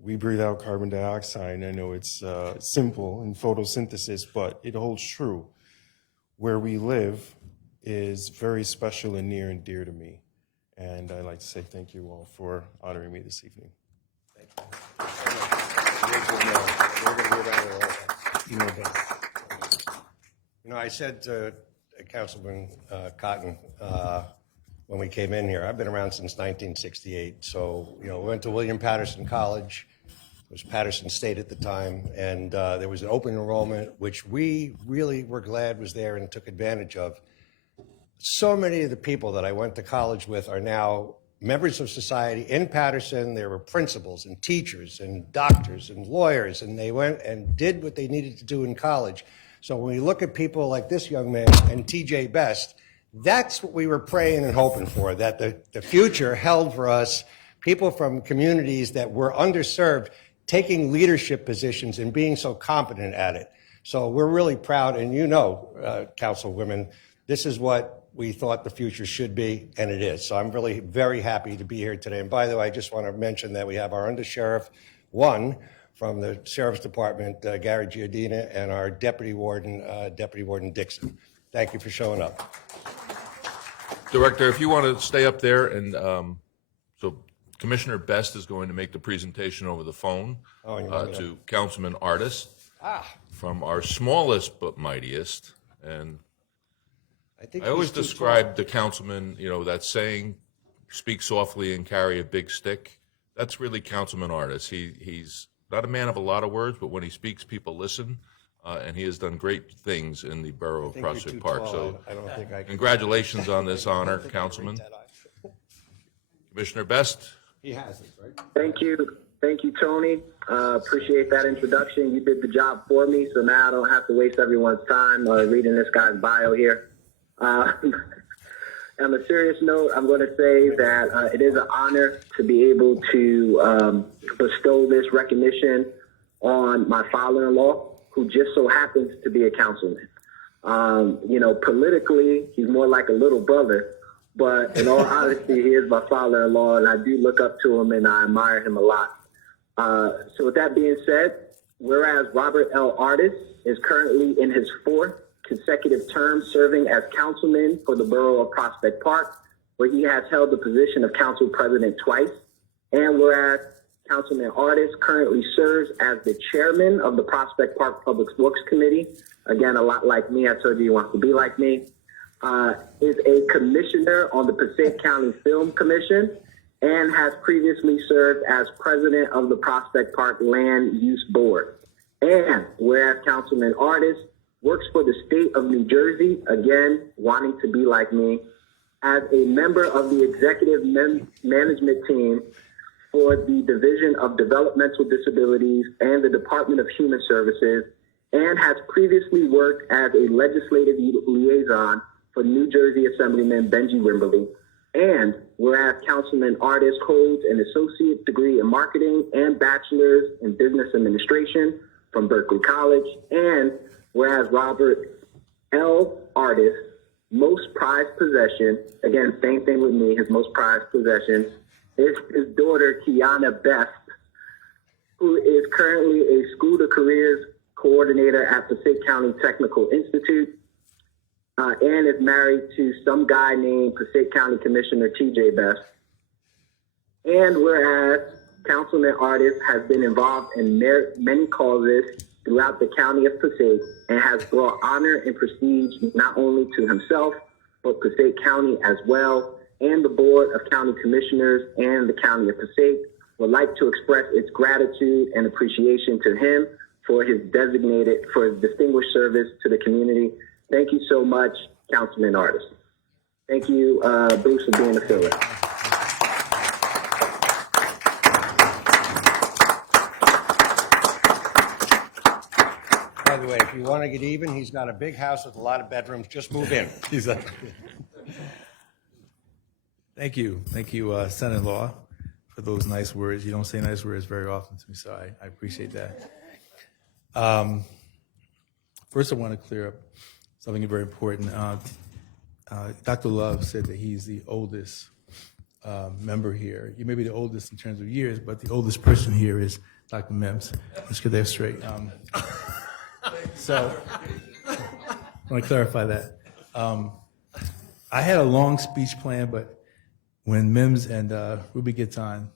We breathe out carbon dioxide. I know it's simple in photosynthesis, but it holds true. Where we live is very special and near and dear to me. And I'd like to say thank you all for honoring me this evening. You know, I said to Councilman Cotton when we came in here, I've been around since 1968. So, you know, we went to William Patterson College. It was Patterson State at the time. And there was an open enrollment, which we really were glad was there and took advantage of. So many of the people that I went to college with are now members of society in Patterson. There were principals and teachers and doctors and lawyers, and they went and did what they needed to do in college. So when we look at people like this young man and TJ Best, that's what we were praying and hoping for, that the future held for us people from communities that were underserved, taking leadership positions and being so competent at it. So we're really proud, and you know, Councilwomen, this is what we thought the future should be, and it is. So I'm really very happy to be here today. And by the way, I just want to mention that we have our Undersheriff 1 from the Sheriff's Department, Gary Giordina, and our Deputy Warden Dixon. Thank you for showing up. Director, if you want to stay up there, and so Commissioner Best is going to make the presentation over the phone to Councilman Artis from our smallest but mightiest. And I always describe the councilman, that saying, speak softly and carry a big stick. That's really Councilman Artis. He's not a man of a lot of words, but when he speaks, people listen. And he has done great things in the borough of Prospect Park. So I don't think I can. congratulations on this honor, Councilman. Commissioner Best. He has it, right? Thank you. Thank you, Tony. Appreciate that introduction. You did the job for me, so now I don't have to waste everyone's time reading this guy's bio here. On a serious note, I'm going to say that it is an honor to be able to bestow this recognition on my father-in-law, who just so happens to be a councilman. Politically, he's more like a little brother, but in all honesty, he is my father-in-law, and I do look up to him and I admire him a lot. So with that being said, whereas Robert L. Artis is currently in his 4th consecutive term serving as councilman for the borough of Prospect Park, where he has held the position of council president twice, and whereas Councilman Artis currently serves as the chairman of the Prospect Park Public Works Committee, again, a lot like me, I told you he wants to be like me, is a commissioner on the Passaic County Film Commission, and has previously served as president of the Prospect Park Land Use Board. And whereas Councilman Artis works for the state of New Jersey, again, wanting to be like me, as a member of the executive management team for the Division of Developmental Disabilities and the Department of Human Services, and has previously worked as a legislative liaison for New Jersey Assemblyman Benji Wimberly. And whereas Councilman Artis holds an associate degree in marketing and bachelor's in business administration from Berkeley College, and whereas Robert L. Artis' most prized possession, again, same thing with me, his most prized possession, is his daughter, Kiana Best, who is currently a School to Careers coordinator at Passaic County Technical Institute, and is married to some guy named Passaic County Commissioner T.J. Best. And whereas Councilman Artis has been involved in many causes throughout the county of Passaic and has brought honor and prestige not only to himself, but Passaic County as well, and the Board of County Commissioners and the County of Passaic would like to express its gratitude and appreciation to him for his distinguished service to the community. Thank you so much, Councilman Artis. Thank you, Bruce, for being a filler. By the way, if you want to get even, he's got a big house with a lot of bedrooms. Just move in. Thank you, son-in-law, for those nice words. You don't say nice words very often to me, so I appreciate that. First, I want to clear up something very important. Dr. Love said that he's the oldest member here. You may be the oldest in terms of years, but the oldest person here is Dr. Mims. Let's get that straight. So I want to clarify that. I had a long speech planned, but when Mims and Ruby gets on,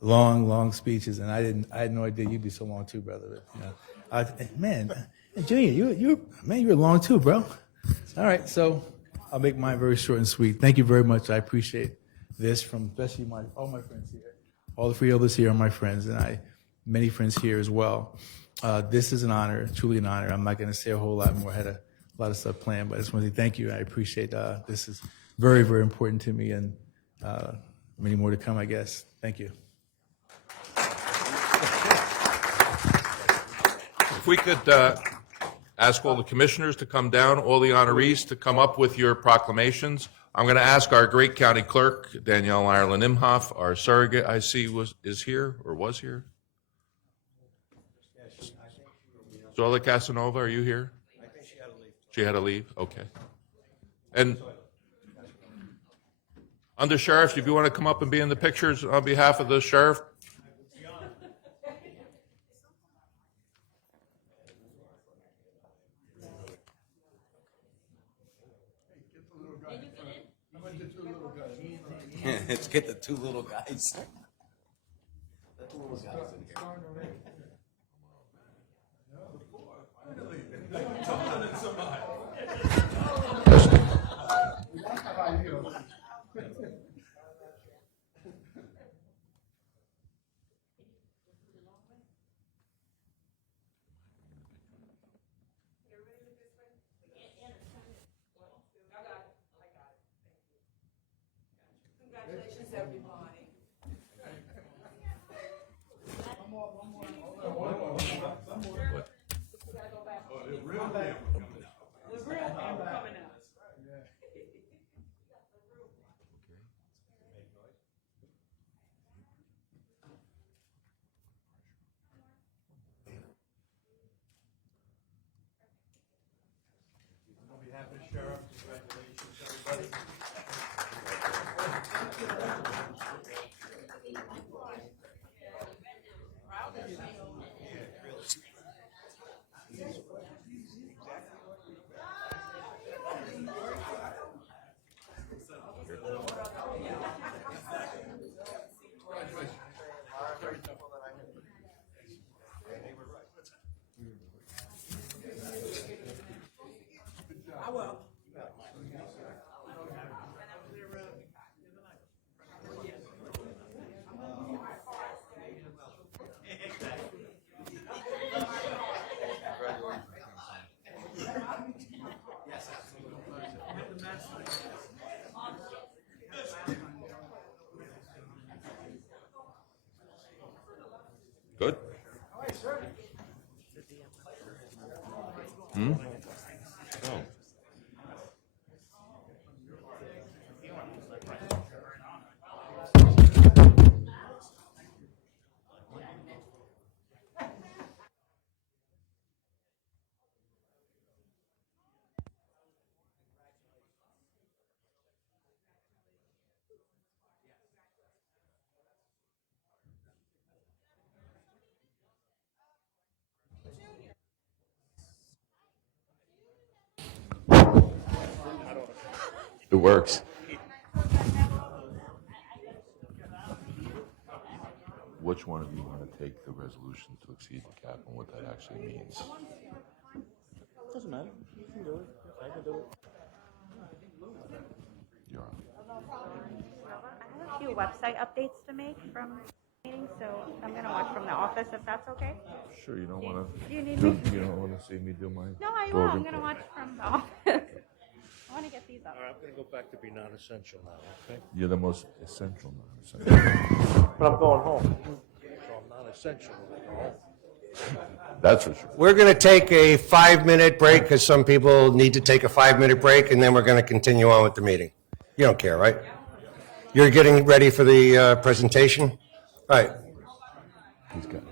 long speeches, and I had no idea you'd be so long too, brother. Man, Junior, you're long too, bro. All right, so I'll make mine very short and sweet. Thank you very much. I appreciate this from especially all my friends here. All the 3 others here are my friends, and many friends here as well. This is an honor, truly an honor. I'm not going to say a whole lot more. I had a lot of stuff planned, but I just want to say thank you. I appreciate this is very, very important to me, and many more to come, I guess. Thank you. If we could ask all the commissioners to come down, all the honorees to come up with your proclamations. I'm going to ask our great county clerk, Danielle Ireland Imhoff, our surrogate, I see is here or was here. Zola Casanova, are you here? I think she had to leave. She had to leave? Okay. And Undersheriff, if you want to come up and be in the pictures on behalf of the sheriff. Let's get the two little guys. The two little guys in here. Congratulations, everybody. Good. Hmm? Oh. It works. Which one of you want to take the resolution to exceed the cap and what that actually means? Doesn't matter. You can do it. I can do it. You're on. I have a few website updates to make from meeting, so I'm gonna watch from the office if that's okay. Sure, you don't want to. Do you need me? You don't want to see me do my. No, I will. I'm gonna watch from the office. I want to get these up. I'm going to go back to be non-essential now, okay? You're the most essential non-essential. But I'm going home. So I'm non-essential when I go home. That's for sure. We're going to take a 5-minute break because some people need to take a 5-minute break, and then we're going to continue on with the meeting. You don't care, right? You're getting ready for the presentation? All right. He's got it.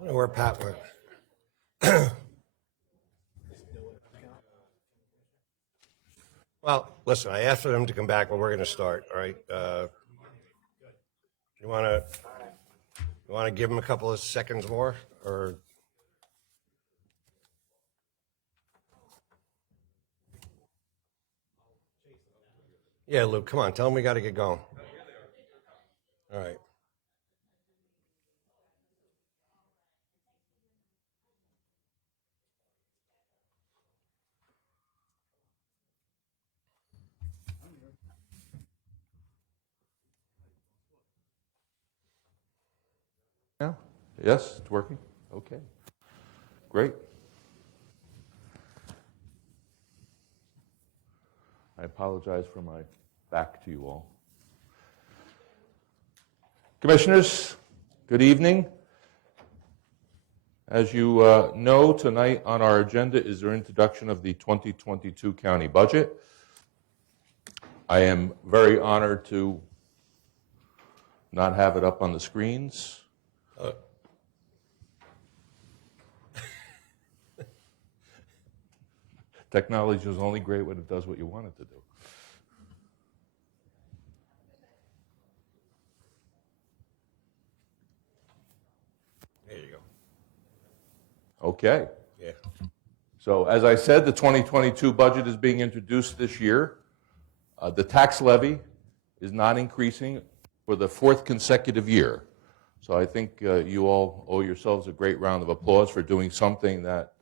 don't know where Pat went. Well, listen, I asked for them to come back, but we're going to start, all right? You want to give them a couple of seconds more, or? Yeah, Luke, come on, tell them we got to get going. All right. Yeah? Yes, it's working? Okay. Great. I apologize for my back to you all. Commissioners, good evening. As you know, tonight on our agenda is the introduction of the 2022 county budget. I am very honored to not have it up on the screens. Technology is only great when it does what you want it to do. There you go. Okay. Yeah. So as I said, the 2022 budget is being introduced this year. The tax levy is not increasing for the fourth consecutive year. So I think you all owe yourselves a great round of applause for doing something that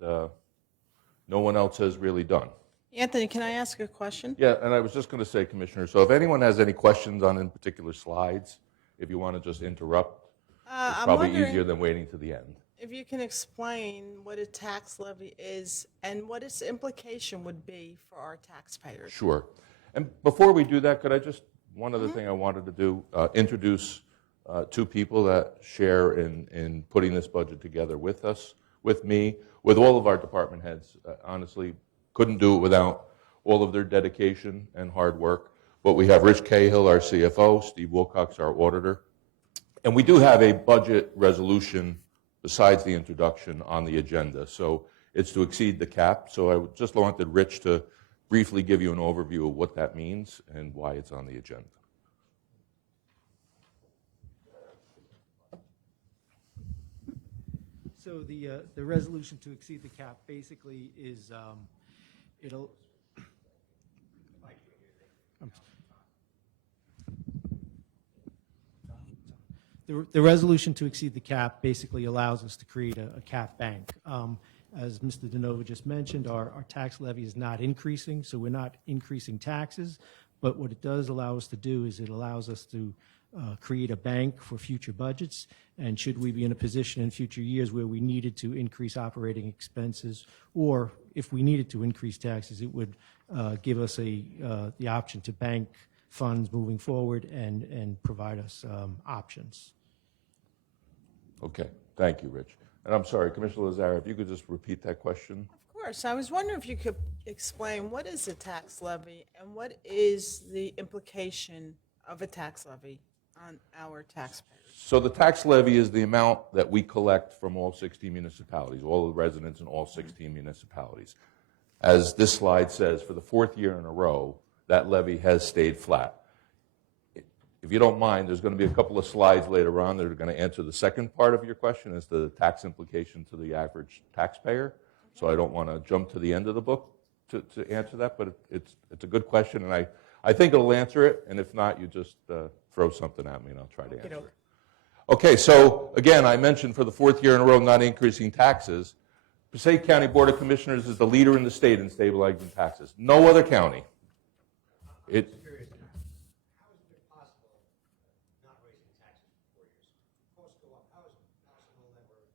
no one else has really done. Anthony, can I ask a question? Yeah, and I was just going to say, Commissioner, so if anyone has any questions on in particular slides, if you want to just interrupt, it's I'm probably wondering easier than waiting to the end. if you can explain what a tax levy is and what its implication would be for our taxpayers. Sure. And before we do that, could I just, one other thing I wanted to do, introduce two people that share in putting this budget together with us, with me, with all of our department heads. Honestly, couldn't do it without all of their dedication and hard work. But we have Rich Cahill, our CFO, Steve Wilcox, our auditor. And we do have a budget resolution besides the introduction on the agenda. So it's to exceed the cap. So I just wanted Rich to briefly give you an overview of what that means and why it's on the agenda. So the resolution to exceed the cap basically is it'll. The resolution to exceed the cap basically allows us to create a cap bank. As Mr. DeNova just mentioned, our tax levy is not increasing, so we're not increasing taxes. But what it does allow us to do is it allows us to create a bank for future budgets. And should we be in a position in future years where we needed to increase operating expenses, or if we needed to increase taxes, it would give us the option to bank funds moving forward and provide us options. Okay, thank you, Rich. And I'm sorry, Commissioner Lazare, if you could just repeat that question. Of course. I was wondering if you could explain what is a tax levy and what is the implication of a tax levy on our taxpayers. So the tax levy is the amount that we collect from all 16 municipalities, all the residents in all 16 municipalities. As this slide says, for the fourth year in a row, that levy has stayed flat. If you don't mind, there's going to be a couple of slides later on that are going to answer the second part of your question as to the tax implication to the average taxpayer. So I don't want to jump to the end of the book to answer that, but it's a good question, and I think it'll answer it, and if not, you just throw something at me and I'll try to answer it. Okay, so again, I mentioned for the fourth year in a row not increasing taxes. Passaic County Board of Commissioners is the leader in the state in stabilizing taxes. No other county.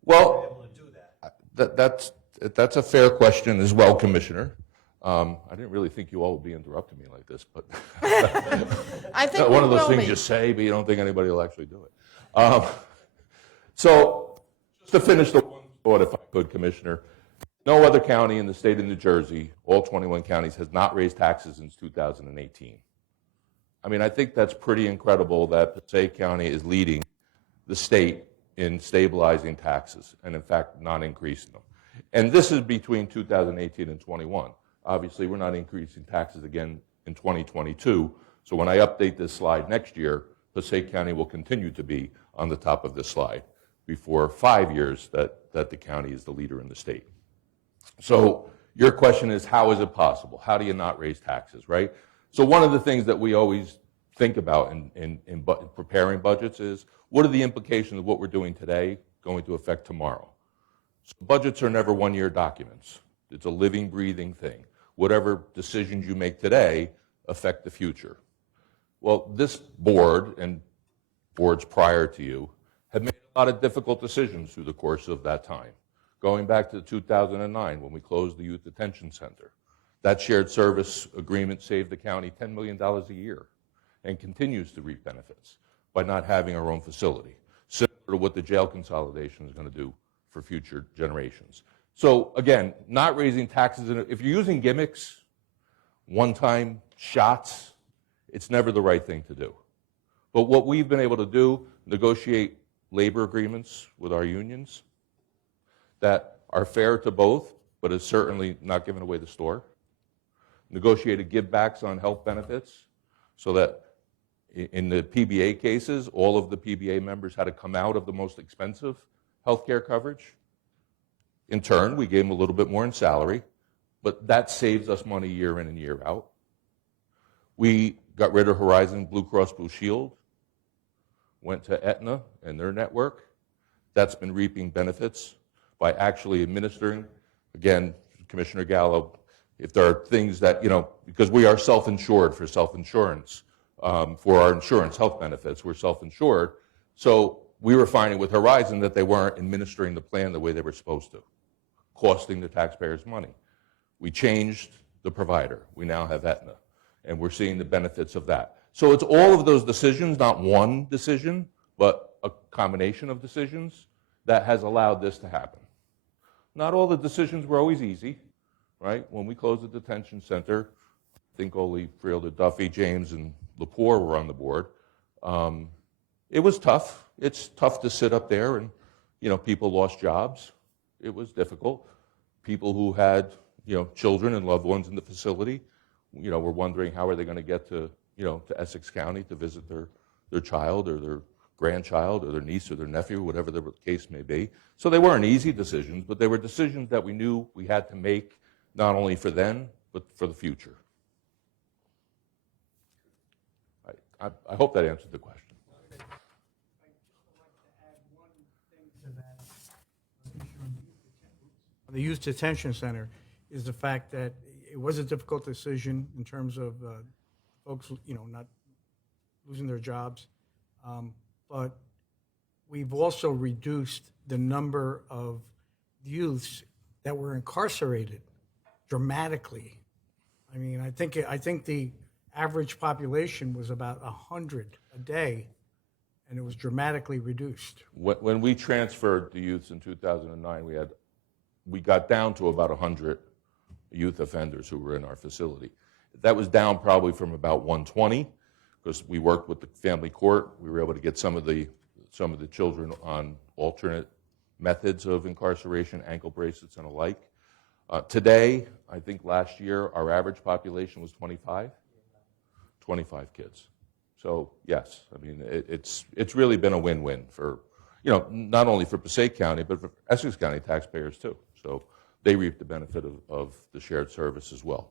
Well, that's a fair question as well, Commissioner. I didn't really think you all would be interrupting me like this, but I think one of those things you say, but you don't think anybody will actually do it. So just to finish the one thought, if I could, Commissioner, no other county in the state of New Jersey, all 21 counties, has not raised taxes since 2018. I mean, I think that's pretty incredible that Passaic County is leading the state in stabilizing taxes, and in fact, not increasing them. And this is between 2018 and 21. Obviously, we're not increasing taxes again in 2022, so when I update this slide next year, Passaic County will continue to be on the top of this slide before 5 years that the county is the leader in the state. So your question is, how is it possible? How do you not raise taxes, right? So one of the things that we always think about in preparing budgets is, what are the implications of what we're doing today going to affect tomorrow? So budgets are never one-year documents. It's a living, breathing thing. Whatever decisions you make today affect the future. Well, this board and boards prior to you have made a lot of difficult decisions through the course of that time. Going back to 2009 when we closed the Youth Detention Center. That shared service agreement saved the county $10 million a year and continues to reap benefits by not having our own facility, similar to what the jail consolidation is going to do for future generations. So again, not raising taxes, if you're using gimmicks, one-time shots, it's never the right thing to do. But what we've been able to do, negotiate labor agreements with our unions that are fair to both, but is certainly not giving away the store. Negotiated give-backs on health benefits so that in the PBA cases, all of the PBA members had to come out of the most expensive health care coverage. In turn, we gave them a little bit more in salary, but that saves us money year in and year out. We got rid of Horizon Blue Cross Blue Shield, went to Aetna and their network. That's been reaping benefits by actually administering. Again, Commissioner Gallo, if there are things that, because we are self-insured for self-insurance, for our insurance health benefits, we're self-insured. So we were finding with Horizon that they weren't administering the plan the way they were supposed to, costing the taxpayers money. We changed the provider. We now have Aetna, and we're seeing the benefits of that. So it's all of those decisions, not one decision, but a combination of decisions that has allowed this to happen. Not all the decisions were always easy, right? When we closed the detention center, I think only Frielder, Duffy, James, and Lepore were on the board. It was tough. It's tough to sit up there and, people lost jobs. It was difficult. People who had, children and loved ones in the facility, were wondering how are they going to get to Essex County to visit their child or their grandchild or their niece or their nephew, whatever the case may be. So they weren't easy decisions, but they were decisions that we knew we had to make not only for then, but for the future. I hope that answered the question. The Youth Detention Center is the fact that it was a difficult decision in terms of folks, not losing their jobs. But we've also reduced the number of youths that were incarcerated dramatically. I mean, I think the average population was about 100 a day, and it was dramatically reduced. When we transferred the youths in 2009, we got down to about 100 youth offenders who were in our facility. That was down probably from about 120, because we worked with the family court. We were able to get some of the children on alternate methods of incarceration, ankle bracelets and alike. Today, I think last year, our average population was 25 kids. So yes, I mean, it's really been a win-win for, not only for Passaic County, but for Essex County taxpayers too. So they reap the benefit of the shared service as well.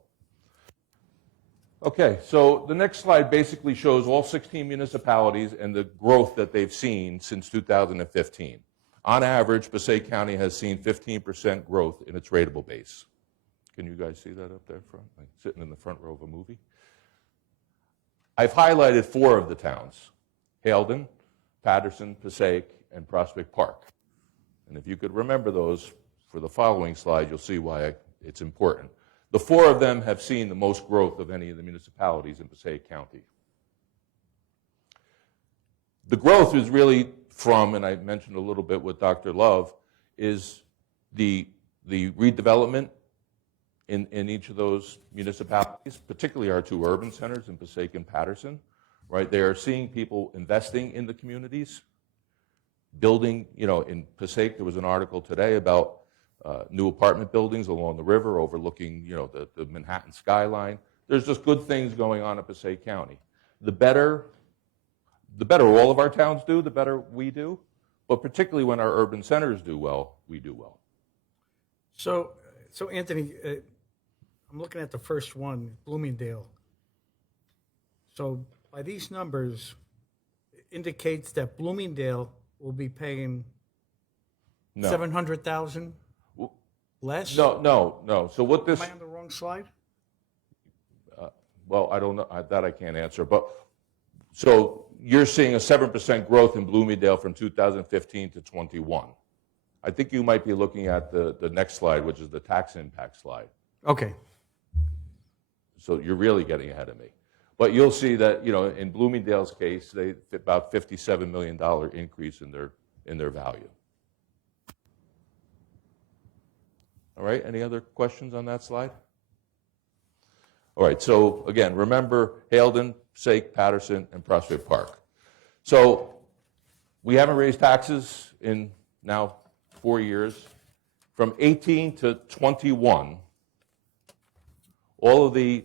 Okay, so the next slide basically shows all 16 municipalities and the growth that they've seen since 2015. On average, Passaic County has seen 15% growth in its rateable base. Can you guys see that up there front? Like sitting in the front row of a movie. I've highlighted 4 of the towns: Haledon, Patterson, Passaic, and Prospect Park. And if you could remember those for the following slide, you'll see why it's important. The 4 of them have seen the most growth of any of the municipalities in Passaic County. The growth is really from, and I mentioned a little bit with Dr. Love, is the redevelopment in each of those municipalities, particularly our 2 urban centers in Passaic and Patterson, right? They are seeing people investing in the communities, building, in Passaic, there was an article today about new apartment buildings along the river overlooking, the Manhattan skyline. There's just good things going on in Passaic County. The better all of our towns do, the better we do, but particularly when our urban centers do well, we do well. So Anthony, I'm looking at the first one, Bloomingdale. So by these numbers, it indicates that Bloomingdale will be paying No. 700,000 less? No. So what this... Am I on the wrong slide? Well, I don't know. That I can't answer. But so you're seeing a 7% growth in Bloomingdale from 2015 to 21. I think you might be looking at the next slide, which is the tax impact slide. Okay. So you're really getting ahead of me. But you'll see that, in Bloomingdale's case, they about $57 million increase in their value. All right, any other questions on that slide? All right, so again, remember Haledon, Passaic, Patterson, and Prospect Park. So we haven't raised taxes in now 4 years. From 18 to 21, all of the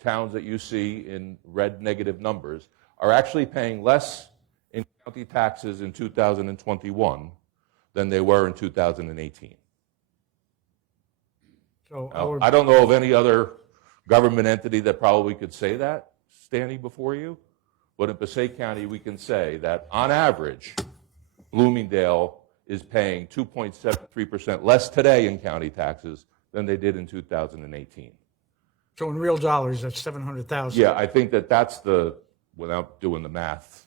towns that you see in red negative numbers are actually paying less in county taxes in 2021 than they were in 2018. So I don't know of any other government entity that probably could say that standing before you, but in Passaic County we can say that on average, Bloomingdale is paying 2.73% less today in county taxes than they did in 2018. So in real dollars, that's 700,000. Yeah, I think that's without doing the math,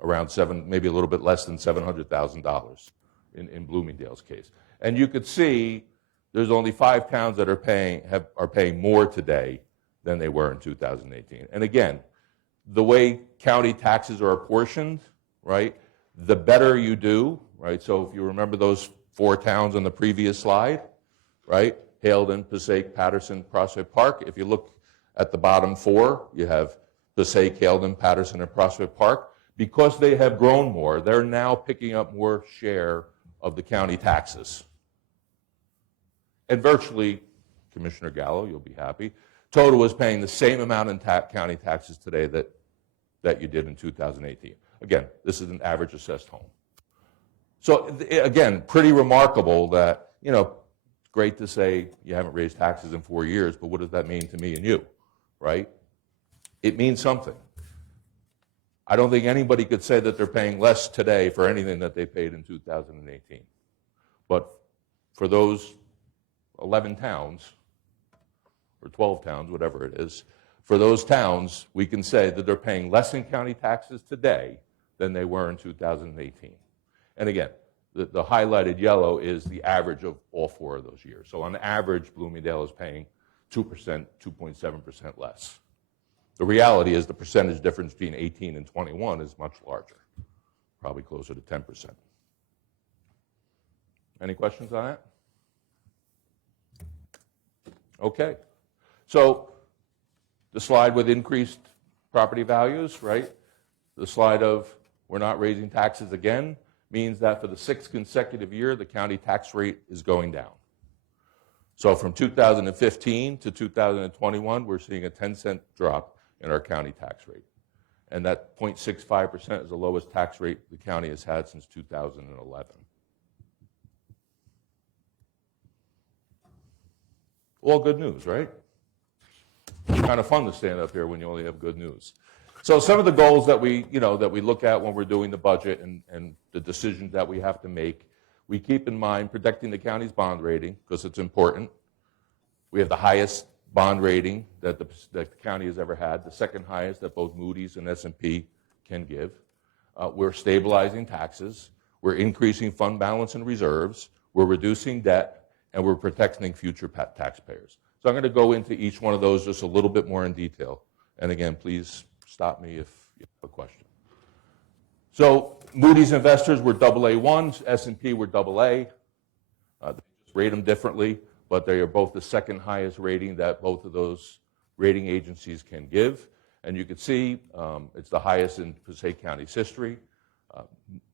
around maybe a little bit less than $700,000 in Bloomingdale's case. And you could see there's only 5 towns that are paying more today than they were in 2018. And again, the way county taxes are apportioned, right, the better you do, right? So if you remember those 4 towns on the previous slide, right, Haledon, Passaic, Patterson, Prospect Park. If you look at the bottom 4, you have Passaic, Haledon, Patterson, and Prospect Park. Because they have grown more, they're now picking up more share of the county taxes. And virtually, Commissioner Gallo, you'll be happy, Total is paying the same amount in county taxes today that you did in 2018. Again, this is an average assessed home. So again, pretty remarkable that, it's great to say you haven't raised taxes in 4 years, but what does that mean to me and you, right? It means something. I don't think anybody could say that they're paying less today for anything that they paid in 2018. But for those 11 towns, or 12 towns, whatever it is, for those towns, we can say that they're paying less in county taxes today than they were in 2018. And again, the highlighted yellow is the average of all 4 of those years. So on average, Bloomingdale is paying 2%, 2.7% less. The reality is the percentage difference between 18 and 21 is much larger, probably closer to 10%. Any questions on that? Okay. So the slide with increased property values, right? The slide of we're not raising taxes again means that for the 6th consecutive year, the county tax rate is going down. So from 2015 to 2021, we're seeing a 10-cent drop in our county tax rate. And that 0.65% is the lowest tax rate the county has had since 2011. All good news, right? It's kind of fun to stand up here when you only have good news. So some of the goals that we look at when we're doing the budget and the decisions that we have to make, we keep in mind protecting the county's bond rating because it's important. We have the highest bond rating that the county has ever had, the 2nd highest that both Moody's and S&P can give. We're stabilizing taxes. We're increasing fund balance and reserves. We're reducing debt, and we're protecting future taxpayers. So I'm going to go into each one of those just a little bit more in detail. And again, please stop me if you have a question. So Moody's investors were AA1s, S&P were AA. They just rate them differently, but they are both the 2nd highest rating that both of those rating agencies can give. And you can see it's the highest in Passaic County's history.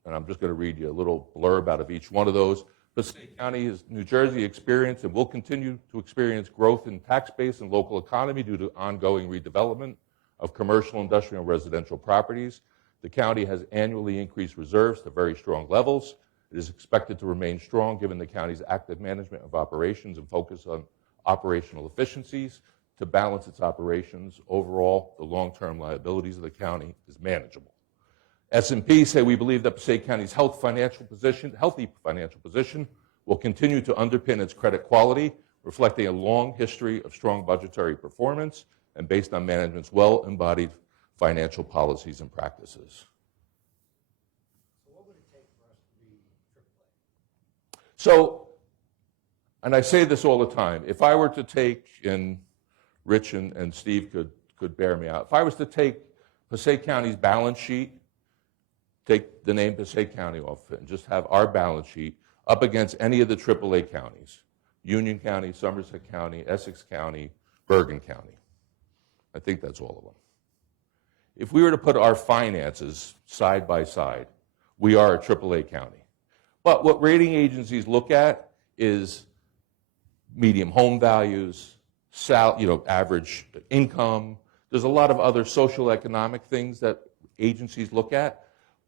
And I'm just going to read you a little blurb out of each one of those. Passaic County is New Jersey experienced and will continue to experience growth in tax base and local economy due to ongoing redevelopment of commercial, industrial, and residential properties. The county has annually increased reserves to very strong levels. It is expected to remain strong given the county's active management of operations and focus on operational efficiencies. To balance its operations, overall, the long-term liabilities of the county is manageable. S&P say we believe that Passaic County's healthy financial position will continue to underpin its credit quality, reflecting a long history of strong budgetary performance and based on management's well-embodied financial policies and practices. So, and I say this all the time, if I were to take, and Rich and Steve could bear me out, if I was to take Passaic County's balance sheet, take the name Passaic County off it, and just have our balance sheet up against any of the AAA counties, Union County, Somerset County, Essex County, Bergen County. I think that's all of them. If we were to put our finances side by side, we are a AAA county. But what rating agencies look at is median home values, average income. There's a lot of other social economic things that agencies look at.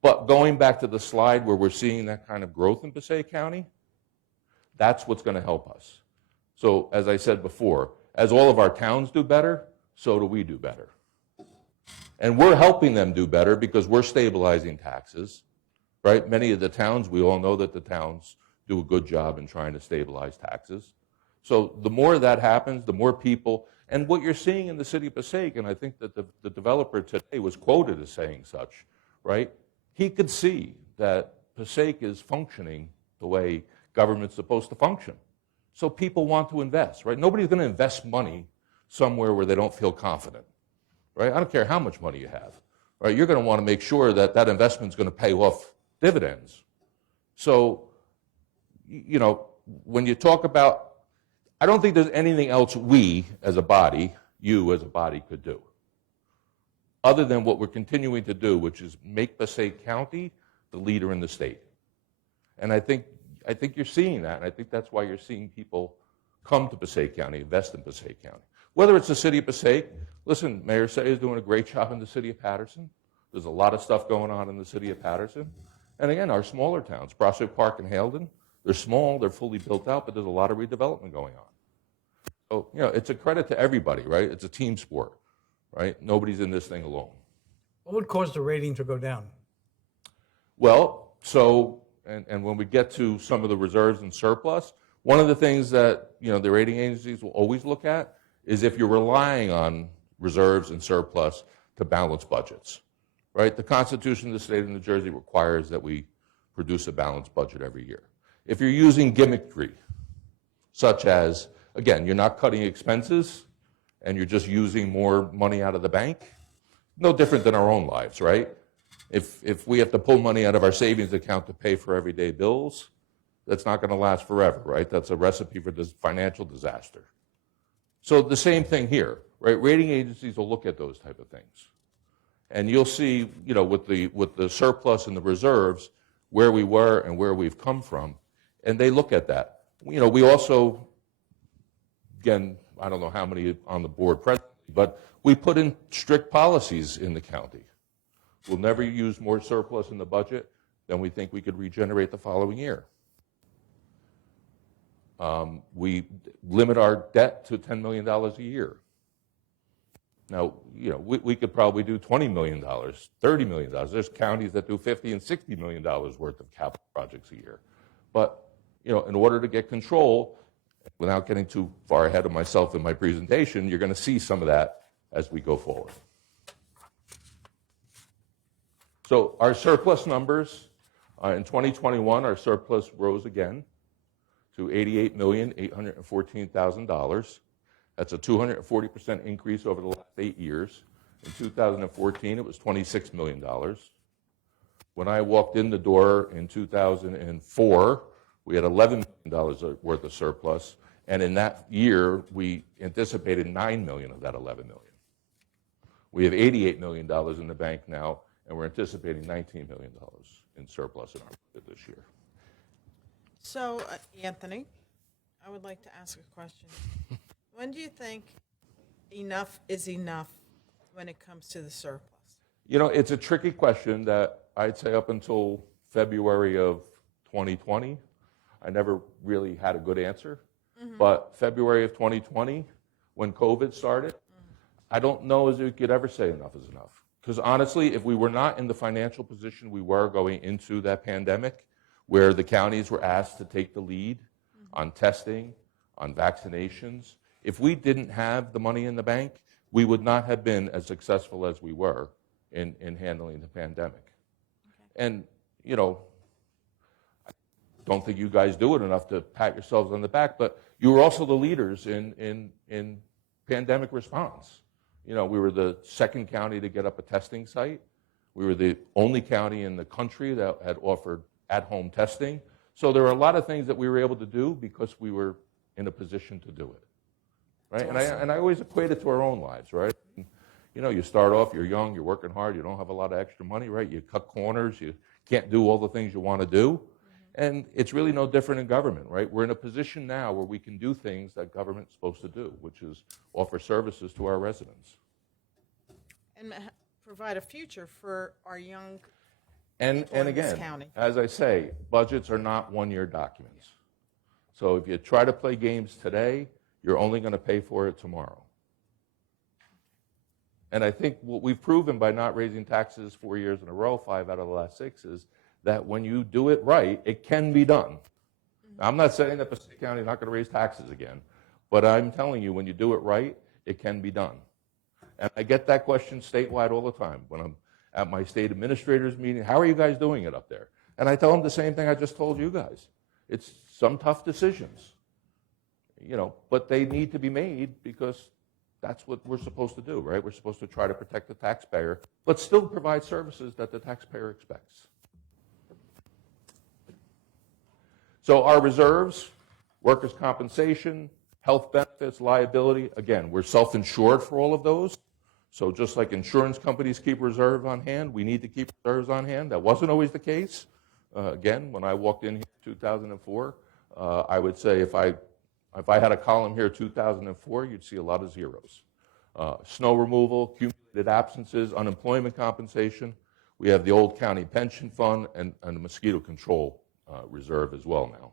But going back to the slide where we're seeing that kind of growth in Passaic County, that's what's going to help us. So as I said before, as all of our towns do better, so do we do better. And we're helping them do better because we're stabilizing taxes, right? Many of the towns, we all know that the towns do a good job in trying to stabilize taxes. So the more that happens, the more people, and what you're seeing in the city of Passaic, and I think that the developer today was quoted as saying such, right? He could see that Passaic is functioning the way government's supposed to function. So people want to invest, right? Nobody's going to invest money somewhere where they don't feel confident, right? I don't care how much money you have, right? You're going to want to make sure that that investment's going to pay off dividends. So, when you talk about, I don't think there's anything else we as a body, you as a body, could do other than what we're continuing to do, which is make Passaic County the leader in the state. And I think you're seeing that, and I think that's why you're seeing people come to Passaic County, invest in Passaic County. Whether it's the city of Passaic, listen, Mayor Say is doing a great job in the city of Patterson. There's a lot of stuff going on in the city of Patterson. And again, our smaller towns, Prospect Park and Haledon, they're small, they're fully built out, but there's a lot of redevelopment going on. So, it's a credit to everybody, right? It's a team sport, right? Nobody's in this thing alone. What would cause the rating to go down? Well, and when we get to some of the reserves and surplus, one of the things that, the rating agencies will always look at is if you're relying on reserves and surplus to balance budgets, right? The Constitution of the state of New Jersey requires that we produce a balanced budget every year. If you're using gimmickry, such as, again, you're not cutting expenses and you're just using more money out of the bank, no different than our own lives, right? If we have to pull money out of our savings account to pay for everyday bills, that's not going to last forever, right? That's a recipe for this financial disaster. So the same thing here, right? Rating agencies will look at those type of things. And you'll see, with the surplus and the reserves, where we were and where we've come from, and they look at that. We also, again, I don't know how many on the board presently, but we put in strict policies in the county. We'll never use more surplus in the budget than we think we could regenerate the following year. We limit our debt to $10 million a year. Now, we could probably do $20 million, $30 million. There's counties that do $50 and $60 million worth of capital projects a year. But, in order to get control, without getting too far ahead of myself in my presentation, you're going to see some of that as we go forward. So our surplus numbers, in 2021, our surplus rose again to $88,814,000. That's a 240% increase over the last 8 years. In 2014, it was $26 million. When I walked in the door in 2004, we had $11 million worth of surplus, and in that year, we anticipated $9 million of that $11 million. We have $88 million in the bank now, and we're anticipating $19 million in surplus in our budget this year. So, Anthony, I would like to ask a question. When do you think enough is enough when it comes to the surplus? You know, it's a tricky question that I'd say up until February of 2020, I never really had a good answer. But February of 2020, when COVID started, I don't know as we could ever say enough is enough. Because honestly, if we were not in the financial position we were going into that pandemic, where the counties were asked to take the lead on testing, on vaccinations, if we didn't have the money in the bank, we would not have been as successful as we were in handling the pandemic. And, you know, I don't think you guys do it enough to pat yourselves on the back, but you were also the leaders in pandemic response. You know, we were the second county to get up a testing site. We were the only county in the country that had offered at-home testing. So there are a lot of things that we were able to do because we were in a position to do it, right? And I always equate it to our own lives, right? You know, you start off, you're young, you're working hard, you don't have a lot of extra money, right? You cut corners, you can't do all the things you want to do. And it's really no different in government, right? We're in a position now where we can do things that government's supposed to do, which is offer services to our residents. And provide a future for our young And people in this again, county. as I say, budgets are not one-year documents. So if you try to play games today, you're only going to pay for it tomorrow. And I think what we've proven by not raising taxes 4 years in a row, 5 out of the last 6, is that when you do it right, it can be done. Now, I'm not saying that Passaic County is not going to raise taxes again, but I'm telling you, when you do it right, it can be done. And I get that question statewide all the time when I'm at my state administrators meeting. How are you guys doing it up there? And I tell them the same thing I just told you guys. It's some tough decisions, you know, but they need to be made because that's what we're supposed to do, right? We're supposed to try to protect the taxpayer, but still provide services that the taxpayer expects. So our reserves, workers' compensation, health benefits, liability, again, we're self-insured for all of those. So just like insurance companies keep reserves on hand, we need to keep reserves on hand. That wasn't always the case. Again, when I walked in here in 2004, I would say if I had a column here 2004, you'd see a lot of zeros. Snow removal, cumulated absences, unemployment compensation. We have the old county pension fund and the mosquito control reserve as well now.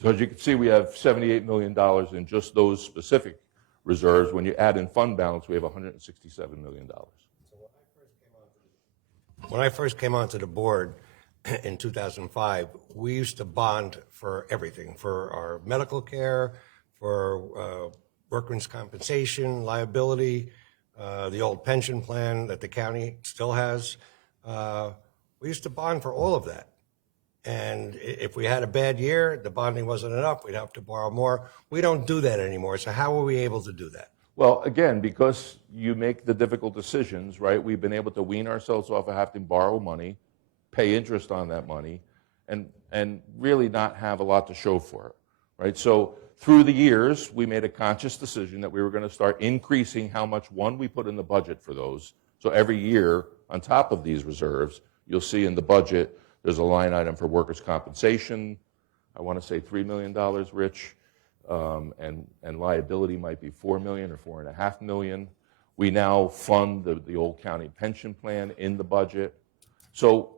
So as you can see, we have $78 million in just those specific reserves. When you add in fund balance, we have $167 million. When I first came onto the board in 2005, we used to bond for everything, for our medical care, for workers' compensation, liability, the old pension plan that the county still has. We used to bond for all of that. And if we had a bad year, the bonding wasn't enough, we'd have to borrow more. We don't do that anymore. So how are we able to do that? Well, again, because you make the difficult decisions, right? We've been able to wean ourselves off of having to borrow money, pay interest on that money, and really not have a lot to show for it, right? So through the years, we made a conscious decision that we were going to start increasing how much, one, we put in the budget for those. So every year, on top of these reserves, you'll see in the budget, there's a line item for workers' compensation, I want to say $3 million, Rich, and liability might be $4 million or $4.5 million. We now fund the old county pension plan in the budget. So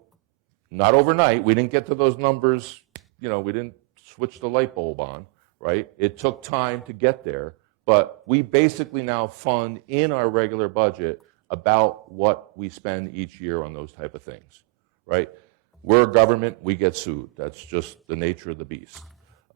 not overnight, we didn't get to those numbers, you know, we didn't switch the light bulb on, right? It took time to get there, but we basically now fund in our regular budget about what we spend each year on those type of things, right? We're a government, we get sued. That's just the nature of the beast.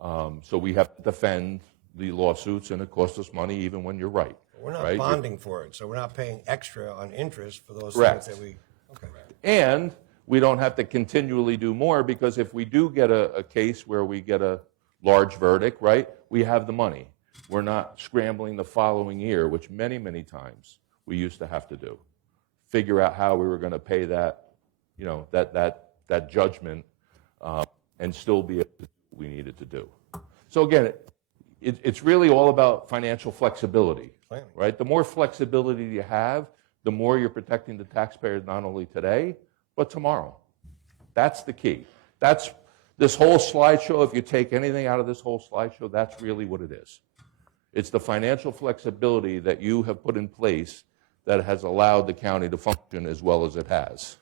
So we have to defend the lawsuits, and it costs us money even when you're right. We're not right? bonding for it, so we're not paying extra on interest for those Correct. things that we, okay. And we don't have to continually do more, because if we do get a case where we get a large verdict, right, we have the money. We're not scrambling the following year, which many, many times we used to have to do. Figure out how we were going to pay that, you know, that judgment, and still be able to do what we needed to do. So again, it's really all about financial flexibility. planning. right? The more flexibility you have, the more you're protecting the taxpayers not only today, but tomorrow. That's the key. That's this whole slideshow. If you take anything out of this whole slideshow, that's really what it is. It's the financial flexibility that you have put in place that has allowed the county to function as well as it has,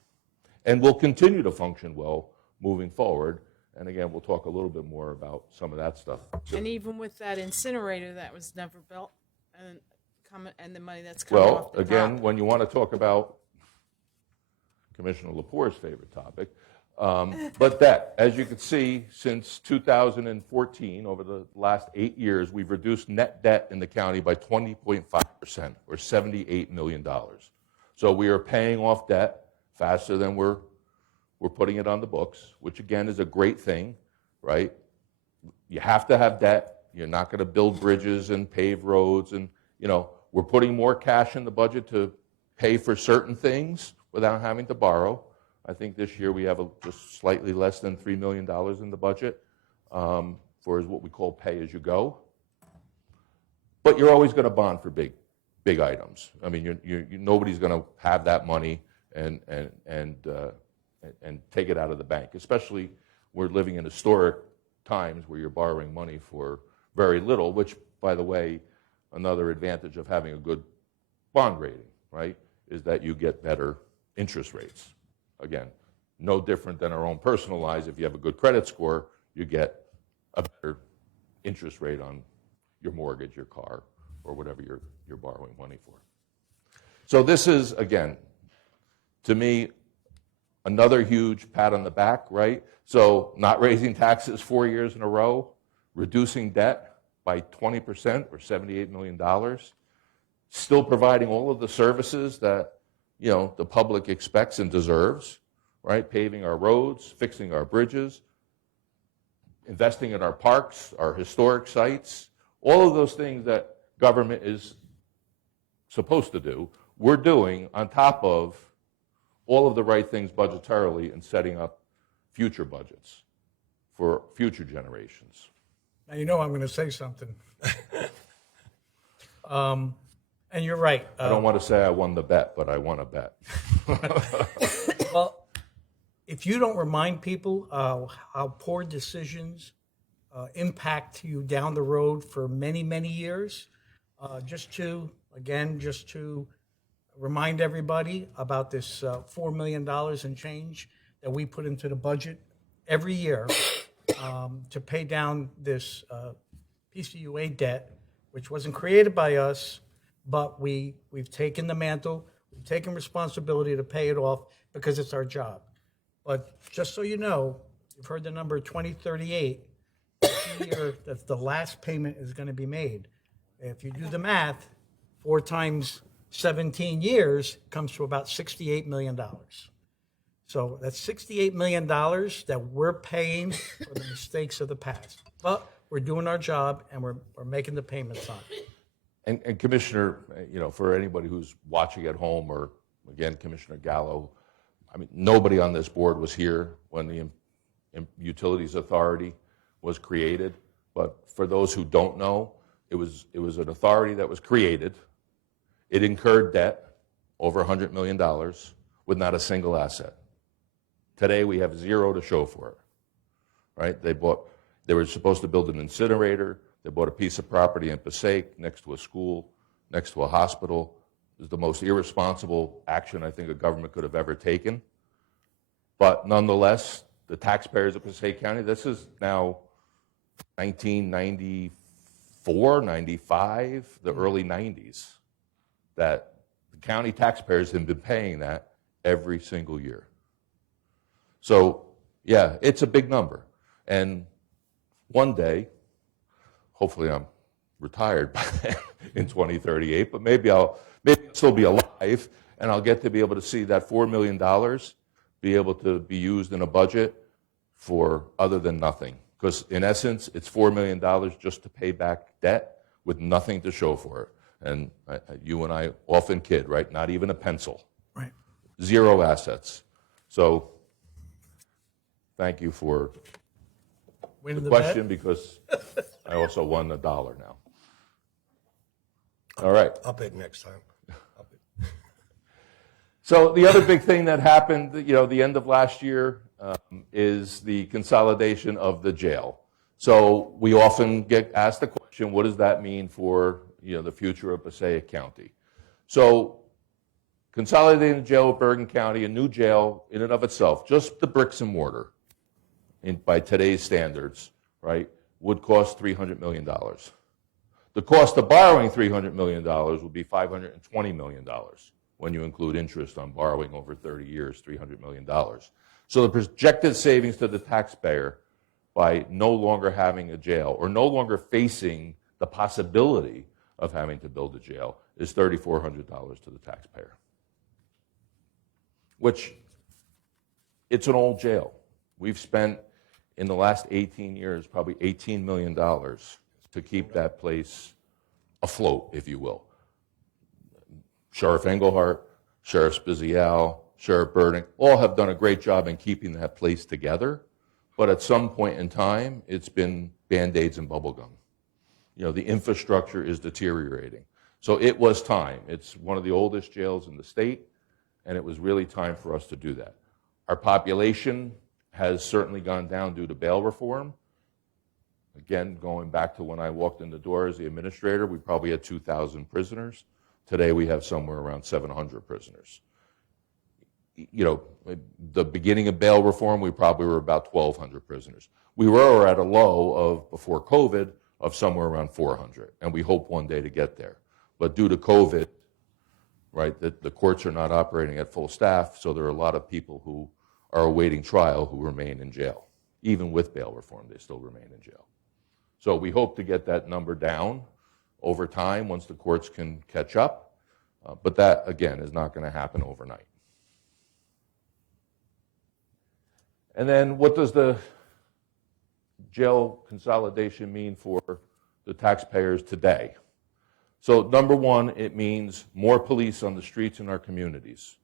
and will continue to function well moving forward. And again, we'll talk a little bit more about some of that stuff. And even with that incinerator that was never built, and the money that's coming off Well, the again, top. when you want to talk about Commissioner Lepore's favorite topic, but debt, as you can see, since 2014, over the last 8 years, we've reduced net debt in the county by 20.5%, or $78 million. So we are paying off debt faster than we're putting it on the books, which again is a great thing, right? You have to have debt. You're not going to build bridges and pave roads, and we're putting more cash in the budget to pay for certain things without having to borrow. I think this year we have just slightly less than $3 million in the budget for what we call pay-as-you-go. But you're always going to bond for big items. I mean, nobody's going to have that money and take it out of the bank. Especially, we're living in historic times where you're borrowing money for very little. Which, by the way, another advantage of having a good bond rating, right, is that you get better interest rates. Again, no different than our own personal lives. If you have a good credit score, you get a better interest rate on your mortgage, your car, or whatever you're borrowing money for. So this is, again, to me, another huge pat on the back, right? So not raising taxes 4 years in a row, reducing debt by 20%, or $78 million, still providing all of the services that the public expects and deserves, right? Paving our roads, fixing our bridges, investing in our parks, our historic sites, all of those things that government is supposed to do, we're doing on top of all of the right things budgetarily and setting up future budgets for future generations. Now, I'm going to say something. And you're right. I don't want to say I won the bet, but I won a bet. Well, if you don't remind people how poor decisions impact you down the road for many, many years, just to remind everybody about this $4 million and change that we put into the budget every year to pay down this PCUA debt, which wasn't created by us, but we've taken the mantle, we've taken responsibility to pay it off because it's our job. But just so you know, you've heard the number 2038, the year that the last payment is going to be made. If you do the math, 4 times 17 years comes to about $68 million. So that's $68 million that we're paying for the mistakes of the past. But we're doing our job and we're making the payments on it. And Commissioner, for anybody who's watching at home, or again, Commissioner Gallo, I mean, nobody on this board was here when the Utilities Authority was created. But for those who don't know, it was an authority that was created. It incurred debt, over $100 million, with not a single asset. Today, we have zero to show for it, right? They were supposed to build an incinerator. They bought a piece of property in Passaic next to a school, next to a hospital. It was the most irresponsible action I think a government could have ever taken. But nonetheless, the taxpayers of Passaic County, this is now 1994, 95, the early 90s, that the county taxpayers have been paying that every single year. So, yeah, it's a big number. And one day, hopefully I'm retired by then in 2038, but maybe I'll still be alive, and I'll get to be able to see that $4 million be able to be used in a budget for other than nothing. Because in essence, it's $4 million just to pay back debt with nothing to show for it. And you and I often kid, right? Not even a pencil. Right. Zero assets. So thank you for the question, because I also won $1 now. All right. I'll bid next time. So the other big thing that happened, the end of last year, is the consolidation of the jail. So we often get asked the question, what does that mean for, the future of Passaic County? So consolidating the jail with Bergen County, a new jail in and of itself, just the bricks and mortar, by today's standards, right, would cost $300 million. The cost of borrowing $300 million would be $520 million. When you include interest on borrowing over 30 years, $300 million. So the projected savings to the taxpayer by no longer having a jail or no longer facing the possibility of having to build a jail is $3,400 to the taxpayer. Which, it's an old jail. We've spent, in the last 18 years, probably $18 million to keep that place afloat, if you will. Sheriff Engelhardt, Sheriff Spezial, Sheriff Burdick, all have done a great job in keeping that place together. But at some point in time, it's been Band-Aids and bubblegum. The infrastructure is deteriorating. So it was time. It's one of the oldest jails in the state, and it was really time for us to do that. Our population has certainly gone down due to bail reform. Again, going back to when I walked in the door as the administrator, we probably had 2,000 prisoners. Today we have somewhere around 700 prisoners. The beginning of bail reform, we probably were about 1,200 prisoners. We were at a low of, before COVID, of somewhere around 400, and we hope one day to get there. But due to COVID, right, the courts are not operating at full staff, so there are a lot of people who are awaiting trial who remain in jail. Even with bail reform, they still remain in jail. So we hope to get that number down over time once the courts can catch up. But that, again, is not going to happen overnight. And then what does the jail consolidation mean for the taxpayers today? So number one, it means more police on the streets in our communities.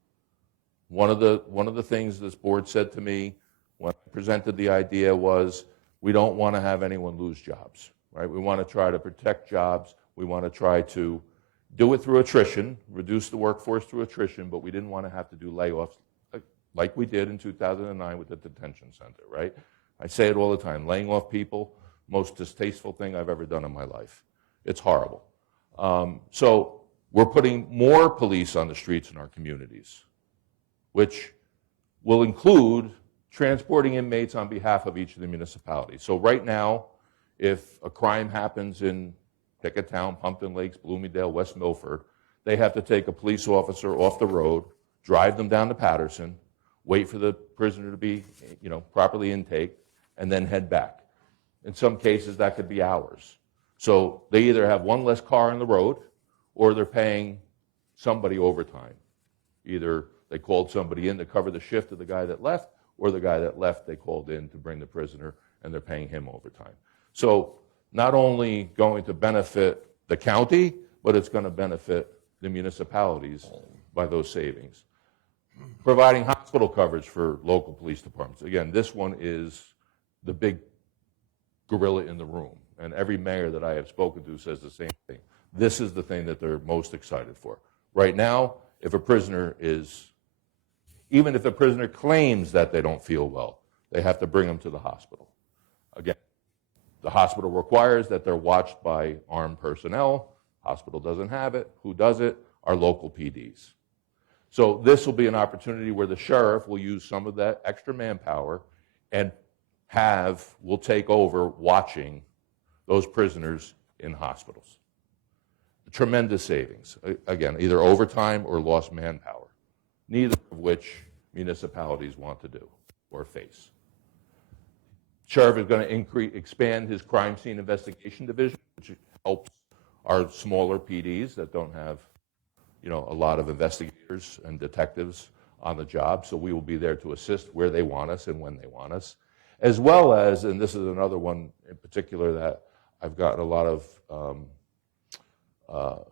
One of the things this board said to me when I presented the idea was, we don't want to have anyone lose jobs, right? We want to try to protect jobs. We want to try to do it through attrition, reduce the workforce through attrition, but we didn't want to have to do layoffs like we did in 2009 with the detention center, right? I say it all the time, laying off people, most distasteful thing I've ever done in my life. It's horrible. So we're putting more police on the streets in our communities, which will include transporting inmates on behalf of each of the municipalities. So right now, if a crime happens in Picketttown, Pumpkin Lakes, Bloomingdale, West Milford, they have to take a police officer off the road, drive them down to Patterson, wait for the prisoner to be, properly intaked, and then head back. In some cases, that could be hours. So they either have one less car on the road, or they're paying somebody overtime. Either they called somebody in to cover the shift of the guy that left, or the guy that left they called in to bring the prisoner, and they're paying him overtime. So not only going to benefit the county, but it's going to benefit the municipalities by those savings. Providing hospital coverage for local police departments. Again, this one is the big gorilla in the room, and every mayor that I have spoken to says the same thing. This is the thing that they're most excited for. Right now, if a prisoner even if the prisoner claims that they don't feel well, they have to bring them to the hospital. Again, the hospital requires that they're watched by armed personnel. Hospital doesn't have it. Who does it? Our local PDs. So this will be an opportunity where the sheriff will use some of that extra manpower and will take over watching those prisoners in hospitals. Tremendous savings. Again, either overtime or lost manpower, neither of which municipalities want to do or face. Sheriff is going to expand his crime scene investigation division, which helps our smaller PDs that don't have, a lot of investigators and detectives on the job. So we will be there to assist where they want us and when they want us, as well as, and this is another one in particular that I've gotten a lot of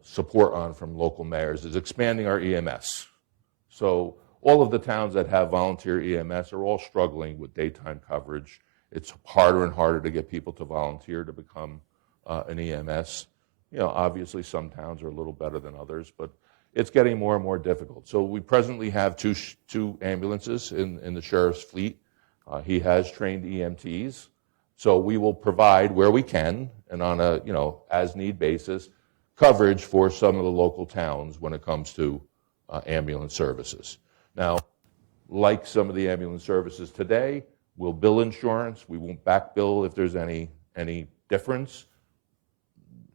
support on from local mayors, is expanding our EMS. So all of the towns that have volunteer EMS are all struggling with daytime coverage. It's harder and harder to get people to volunteer to become an EMS. obviously some towns are a little better than others, but it's getting more and more difficult. So we presently have two ambulances in the sheriff's fleet. He has trained EMTs. So we will provide where we can and on a, as need basis, coverage for some of the local towns when it comes to ambulance services. Now, like some of the ambulance services today, we'll bill insurance. We won't back bill if there's any difference.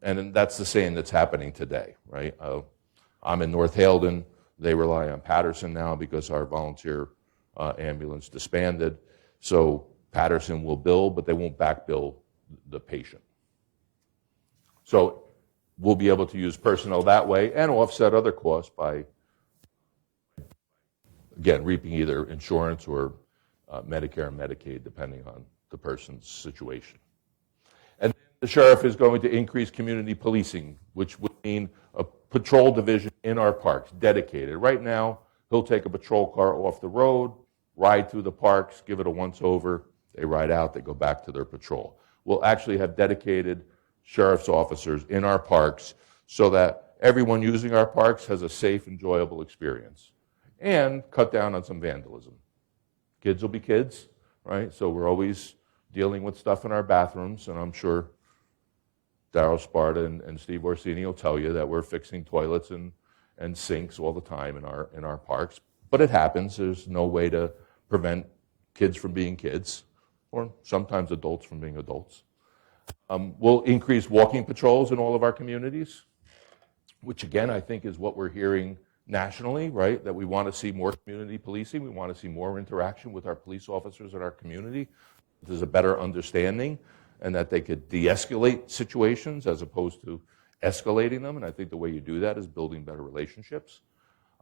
And that's the same that's happening today, right? I'm in North Halden. They rely on Patterson now because our volunteer ambulance disbanded. So Patterson will bill, but they won't back bill the patient. So we'll be able to use personnel that way and offset other costs by, again, reaping either insurance or Medicare and Medicaid, depending on the person's situation. And the sheriff is going to increase community policing, which would mean a patrol division in our parks, dedicated. Right now, he'll take a patrol car off the road, ride through the parks, give it a once-over, they ride out, they go back to their patrol. We'll actually have dedicated sheriff's officers in our parks so that everyone using our parks has a safe, enjoyable experience. And cut down on some vandalism. Kids will be kids, right? So we're always dealing with stuff in our bathrooms, and I'm sure Darryl Sparta and Steve Orsini will tell you that we're fixing toilets and sinks all the time in our parks. But it happens. There's no way to prevent kids from being kids, or sometimes adults from being adults. We'll increase walking patrols in all of our communities, which again, I think is what we're hearing nationally, right? That we want to see more community policing. We want to see more interaction with our police officers in our community. There's a better understanding and that they could de-escalate situations as opposed to escalating them. And I think the way you do that is building better relationships.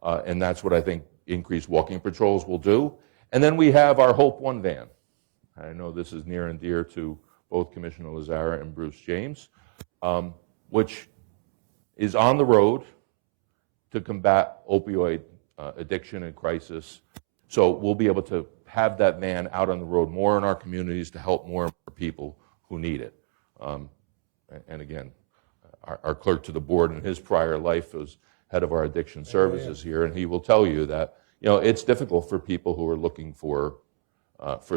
And that's what I think increased walking patrols will do. And then we have our Hope One van. I know this is near and dear to both Commissioner Lazara and Bruce James, which is on the road to combat opioid addiction and crisis. So we'll be able to have that van out on the road more in our communities to help more and more people who need it. And again, our clerk to the board in his prior life was head of our addiction services here, and he will tell you that it's difficult for people who are looking for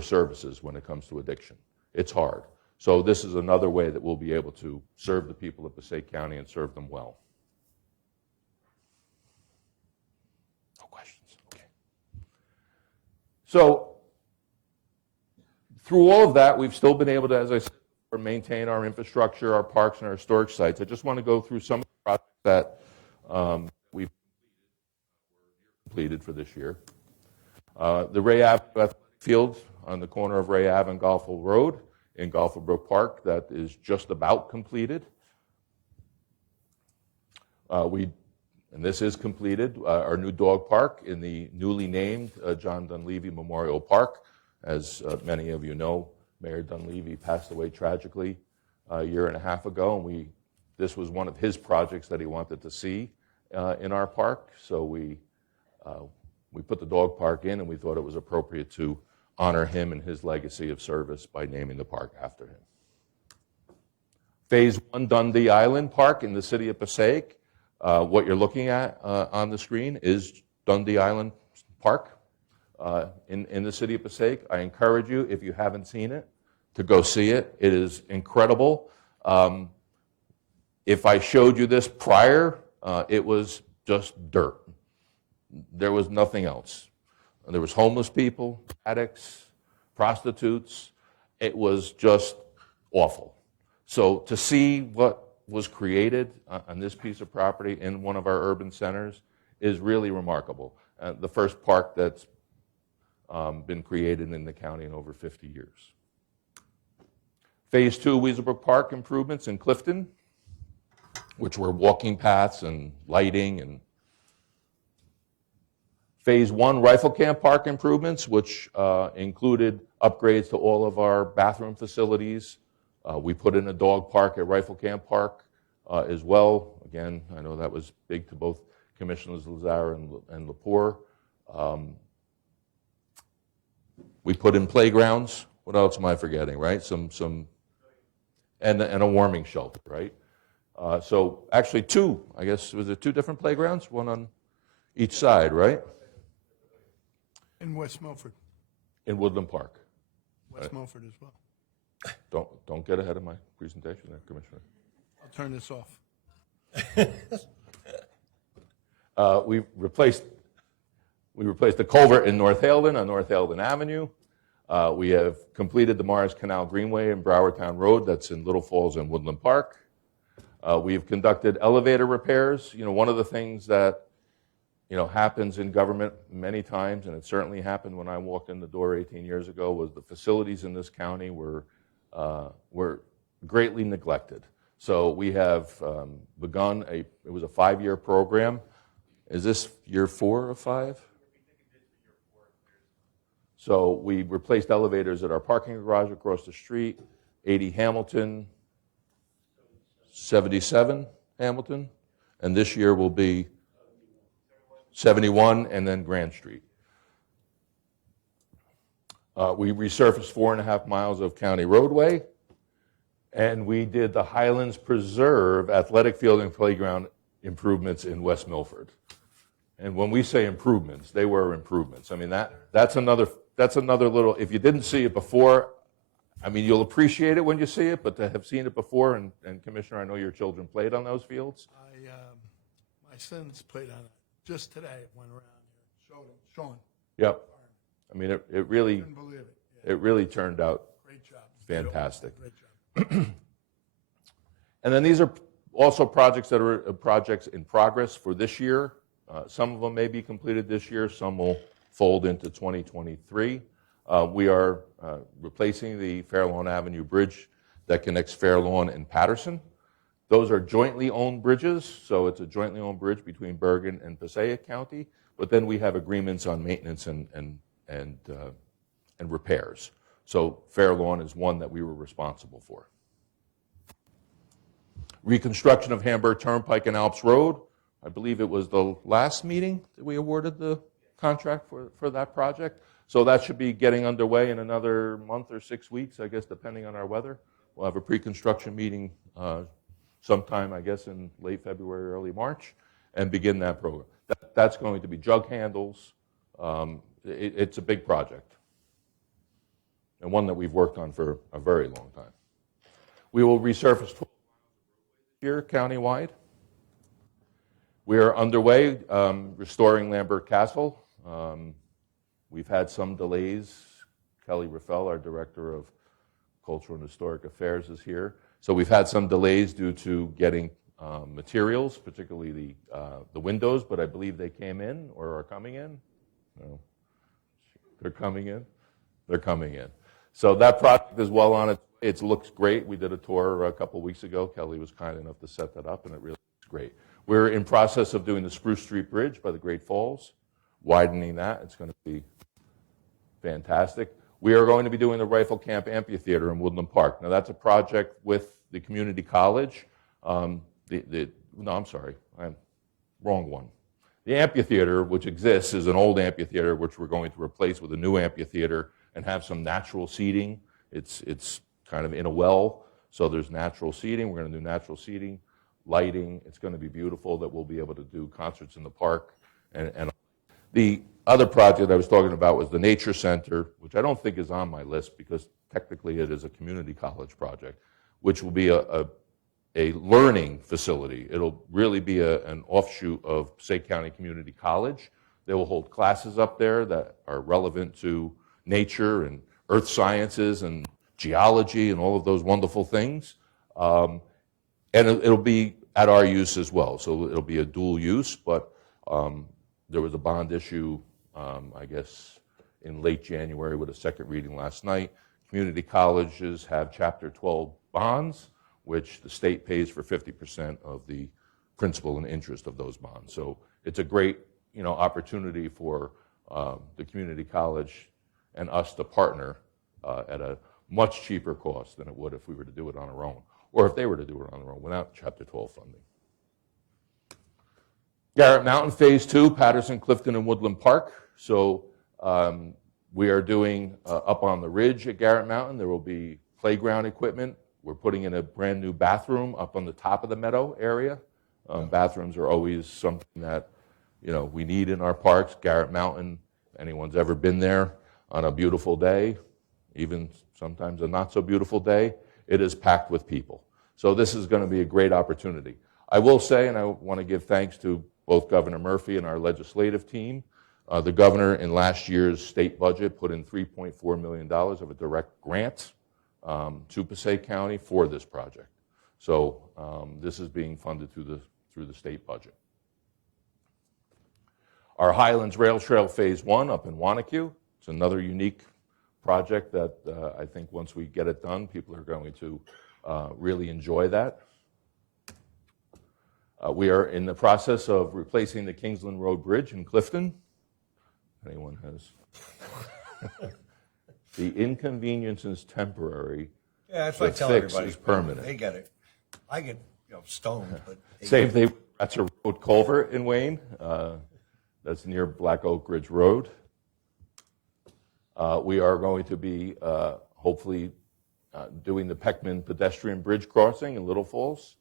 services when it comes to addiction. It's hard. So this is another way that we'll be able to serve the people of Passaic County and serve them well. No questions? Okay. So through all of that, we've still been able to, as I said, maintain our infrastructure, our parks, and our storage sites. I just want to go through some of the projects that we've completed for this year. The Ray Ave Athletic Field on the corner of Ray Ave and Golfville Road in Golfville Brook Park, that is just about completed. And this is completed, our new dog park in the newly named John Dunleavy Memorial Park. As many of you know, Mayor Dunleavy passed away tragically a year and a half ago, and this was one of his projects that he wanted to see in our park. So we put the dog park in, and we thought it was appropriate to honor him and his legacy of service by naming the park after him. Phase 1 Dundee Island Park in the city of Passaic. What you're looking at on the screen is Dundee Island Park in the city of Passaic. I encourage you, if you haven't seen it, to go see it. It is incredible. If I showed you this prior, it was just dirt. There was nothing else. There was homeless people, addicts, prostitutes. It was just awful. So to see what was created on this piece of property in one of our urban centers is really remarkable. The first park that's been created in the county in over 50 years. Phase 2 Weaselbrook Park improvements in Clifton, which were walking paths and lighting, and Phase 1 Rifle Camp Park improvements, which included upgrades to all of our bathroom facilities. We put in a dog park at Rifle Camp Park as well. Again, I know that was big to both Commissioners Lazar and Lepore. We put in playgrounds. What else am I forgetting, right? And a warming shelter, right? So actually two, I guess, was it two different playgrounds? One on each side, right? In West Milford, In Woodland Park. West Milford as well. Don't get ahead of my presentation there, Commissioner. I'll turn this off. We replaced the culvert in North Haledon on North Haledon Avenue. We have completed the Morris Canal Greenway and Browertown Road that's in Little Falls and Woodland Park. We've conducted elevator repairs. You know, one of the things that, you know, happens in government many times, and it certainly happened when I walked in the door 18 years ago, was the facilities in this county were greatly neglected. So we have begun it was a 5-year program. Is this year 4 of 5? So we replaced elevators at our parking garage across the street, 80 Hamilton, 77 Hamilton, and this year will be 71 and then Grand Street. We resurfaced 4.5 miles of county roadway, and we did the Highlands Preserve athletic field and playground improvements in West Milford. And when we say improvements, they were improvements. I mean, that's another little, if you didn't see it before, I mean, you'll appreciate it when you see it, but to have seen it before, and Commissioner, I know your children played on those fields. My sons played on it just today. It went around here. Sean. Yep. I mean, it really, Couldn't believe it. Yeah. it really turned out Great job. fantastic. Great job. And then these are also projects that are projects in progress for this year. Some of them may be completed this year. Some will fold into 2023. We are replacing the Fairlawn Avenue Bridge that connects Fairlawn and Patterson. Those are jointly owned bridges, so it's a jointly owned bridge between Bergen and Passaic County. But then we have agreements on maintenance and repairs. So Fairlawn is one that we were responsible for. Reconstruction of Hamburg Turnpike and Alps Road. I believe it was the last meeting that we awarded the contract for that project. So that should be getting underway in another month or 6 weeks, I guess, depending on our weather. We'll have a pre-construction meeting sometime, I guess, in late February, early March, and begin that program. That's going to be jug handles. It's a big project, and one that we've worked on for a very long time. We will resurface 12 miles here countywide. We are underway restoring Lambert Castle. We've had some delays. Kelly Raffel, our Director of Cultural and Historic Affairs, is here. So we've had some delays due to getting materials, particularly the windows, but I believe they came in or are coming in. No. They're coming in? They're coming in. So that project is well on it. It looks great. We did a tour a couple weeks ago. Kelly was kind enough to set that up, and it really looks great. We're in process of doing the Spruce Street Bridge by the Great Falls, widening that. It's going to be fantastic. We are going to be doing the Rifle Camp Amphitheater in Woodland Park. Now, that's a project with the community college. No, I'm sorry. I'm wrong one. The amphitheater, which exists, is an old amphitheater, which we're going to replace with a new amphitheater and have some natural seating. It's kind of in a well, so there's natural seating. We're going to do natural seating, lighting. It's going to be beautiful that we'll be able to do concerts in the park. And the other project I was talking about was the Nature Center, which I don't think is on my list because technically it is a community college project, which will be a learning facility. It'll really be an offshoot of Passaic County Community College. They will hold classes up there that are relevant to nature and earth sciences and geology and all of those wonderful things. And it'll be at our use as well. So it'll be a dual use, but there was a bond issue, I guess, in late January with a second reading last night. Community colleges have Chapter 12 bonds, which the state pays for 50% of the principal and interest of those bonds. So it's a great, opportunity for the community college and us to partner at a much cheaper cost than it would if we were to do it on our own, or if they were to do it on their own without Chapter 12 funding. Garrett Mountain Phase 2, Patterson, Clifton, and Woodland Park. So we are doing up on the ridge at Garrett Mountain. There will be playground equipment We're putting in a brand-new bathroom up on the top of the meadow area. Bathrooms are always something that, we need in our parks. Garrett Mountain, if anyone's ever been there on a beautiful day, even sometimes a not-so-beautiful day, it is packed with people. So this is going to be a great opportunity. I will say, and I want to give thanks to both Governor Murphy and our legislative team, the governor in last year's state budget put in $3.4 million of a direct grant to Passaic County for this project. So this is being funded through the state budget. Our Highlands Rail Trail Phase 1 up in Wanacue. It's another unique project that I think once we get it done, people are going to really enjoy that. We are in the process of replacing the Kingsland Road Bridge in Clifton. Anyone has? The inconvenience is temporary. Yeah, that's what I The tell fix everybody. is permanent. They get it. I get stoned, but Same thing. That's a road culvert in Wayne. That's near Black Oak Ridge Road. We are going to be hopefully doing the Peckman pedestrian bridge crossing in Little Falls.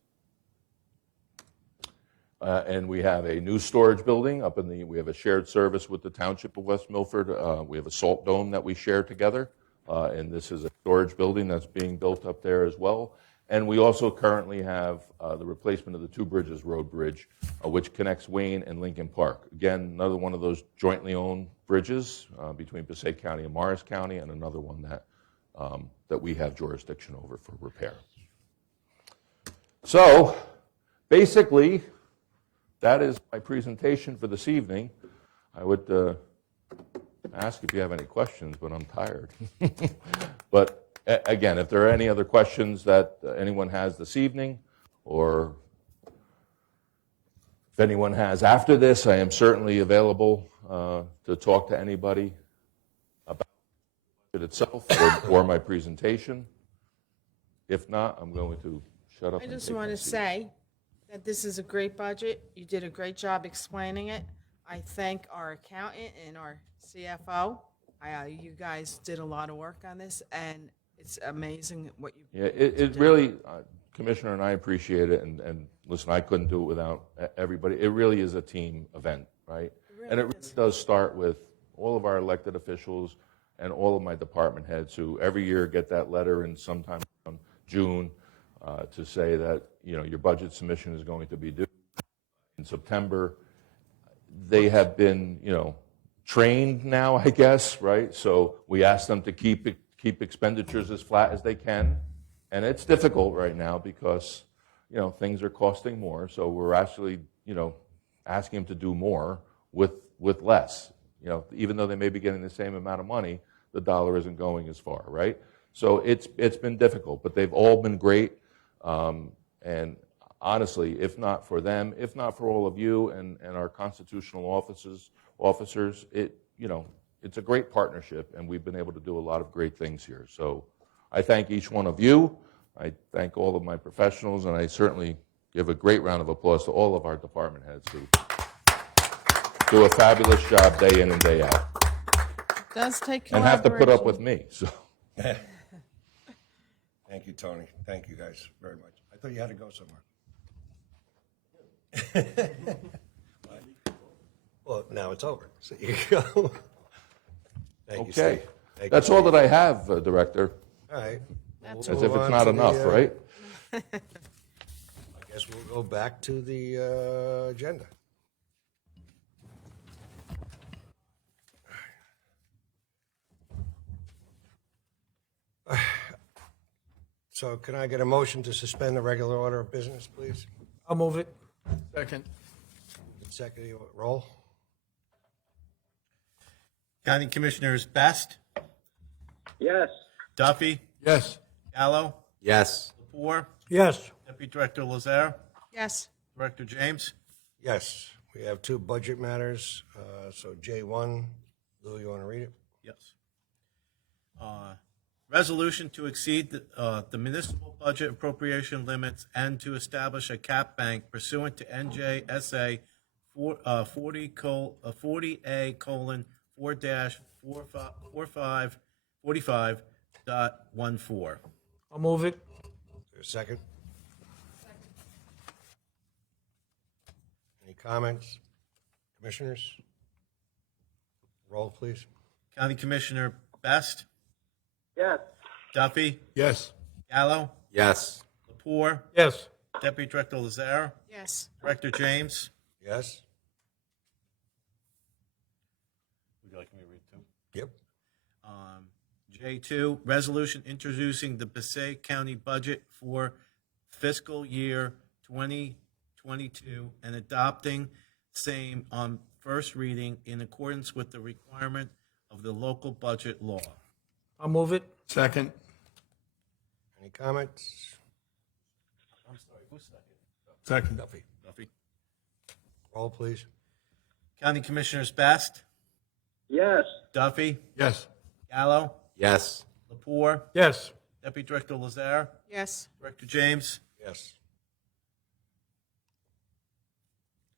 And we have a new storage building up we have a shared service with the Township of West Milford. We have a salt dome that we share together. And this is a storage building that's being built up there as well. And we also currently have the replacement of the Two Bridges Road Bridge, which connects Wayne and Lincoln Park. Again, another one of those jointly owned bridges between Passaic County and Morris County, and another one that we have jurisdiction over for repair. So, basically, that is my presentation for this evening. I would ask if you have any questions, but I'm tired. But again, if there are any other questions that anyone has this evening, or if anyone has after this, I am certainly available to talk to anybody about it itself or my presentation. If not, I'm going to shut up. I and just take my want to seat. say that this is a great budget. You did a great job explaining it. I thank our accountant and our CFO. You guys did a lot of work on this, and it's amazing what you. Yeah, it really, Commissioner and I appreciate it, and listen, I couldn't do it without everybody. It really is a team event, right? And it really does start with all of our elected officials and all of my department heads who every year get that letter in sometime around June to say that, your budget submission is going to be due in September. They have been, trained now, I guess, right? So we ask them to keep expenditures as flat as they can. And it's difficult right now because, things are costing more. So we're actually, asking them to do more with less. Even though they may be getting the same amount of money, the dollar isn't going as far, right? So it's been difficult, but they've all been great. And honestly, if not for them, if not for all of you and our constitutional officers, it's a great partnership, and we've been able to do a lot of great things here. So I thank each one of you. I thank all of my professionals, and I certainly give a great round of applause to all of our department heads who do a fabulous job day in and day out. It does take And have to put up collaboration. with me. So. thank you, Tony. Thank you guys very much. I thought you had to go somewhere. Well, now it's over. So you go. Thank you, Okay. Steve. Thank That's you, all Steve. that I have, Director. All right. That's As We'll if move it's on not to enough, right? I guess we'll go back to the agenda. So can I get a motion to suspend the regular order of business, please? I'll move it. Second. Second, roll. County Commissioners Best, Yes. Duffy, Yes. Gallo, Yes. Lepore, Yes. Deputy Director Lazare, Yes. Director James. Yes, we have two budget matters. So J1, Lou, you want to read it? Yes. Resolution to exceed the municipal budget appropriation limits and to establish a cap bank pursuant to NJSA 40A:4-45.14. I'll move it. A second? Any comments? Commissioners? Roll, please. County Commissioner Best, Yes. Duffy, Yes. Gallo, Yes. Lepore, Yes. Deputy Director Lazare, Yes. Director James. Yes? Would you like me to read two? Yep. J2, resolution introducing the Passaic County budget for fiscal year 2022 and adopting same on first reading in accordance with the requirement of the local budget law. I'll move it. Second. Any comments? I'm sorry, who's second? Second. Duffy. Duffy. Roll, please. County Commissioners Best, Yes. Duffy, Yes. Gallo, Yes. Lepore, Yes. Deputy Director Lazare, Yes. Director James. Yes.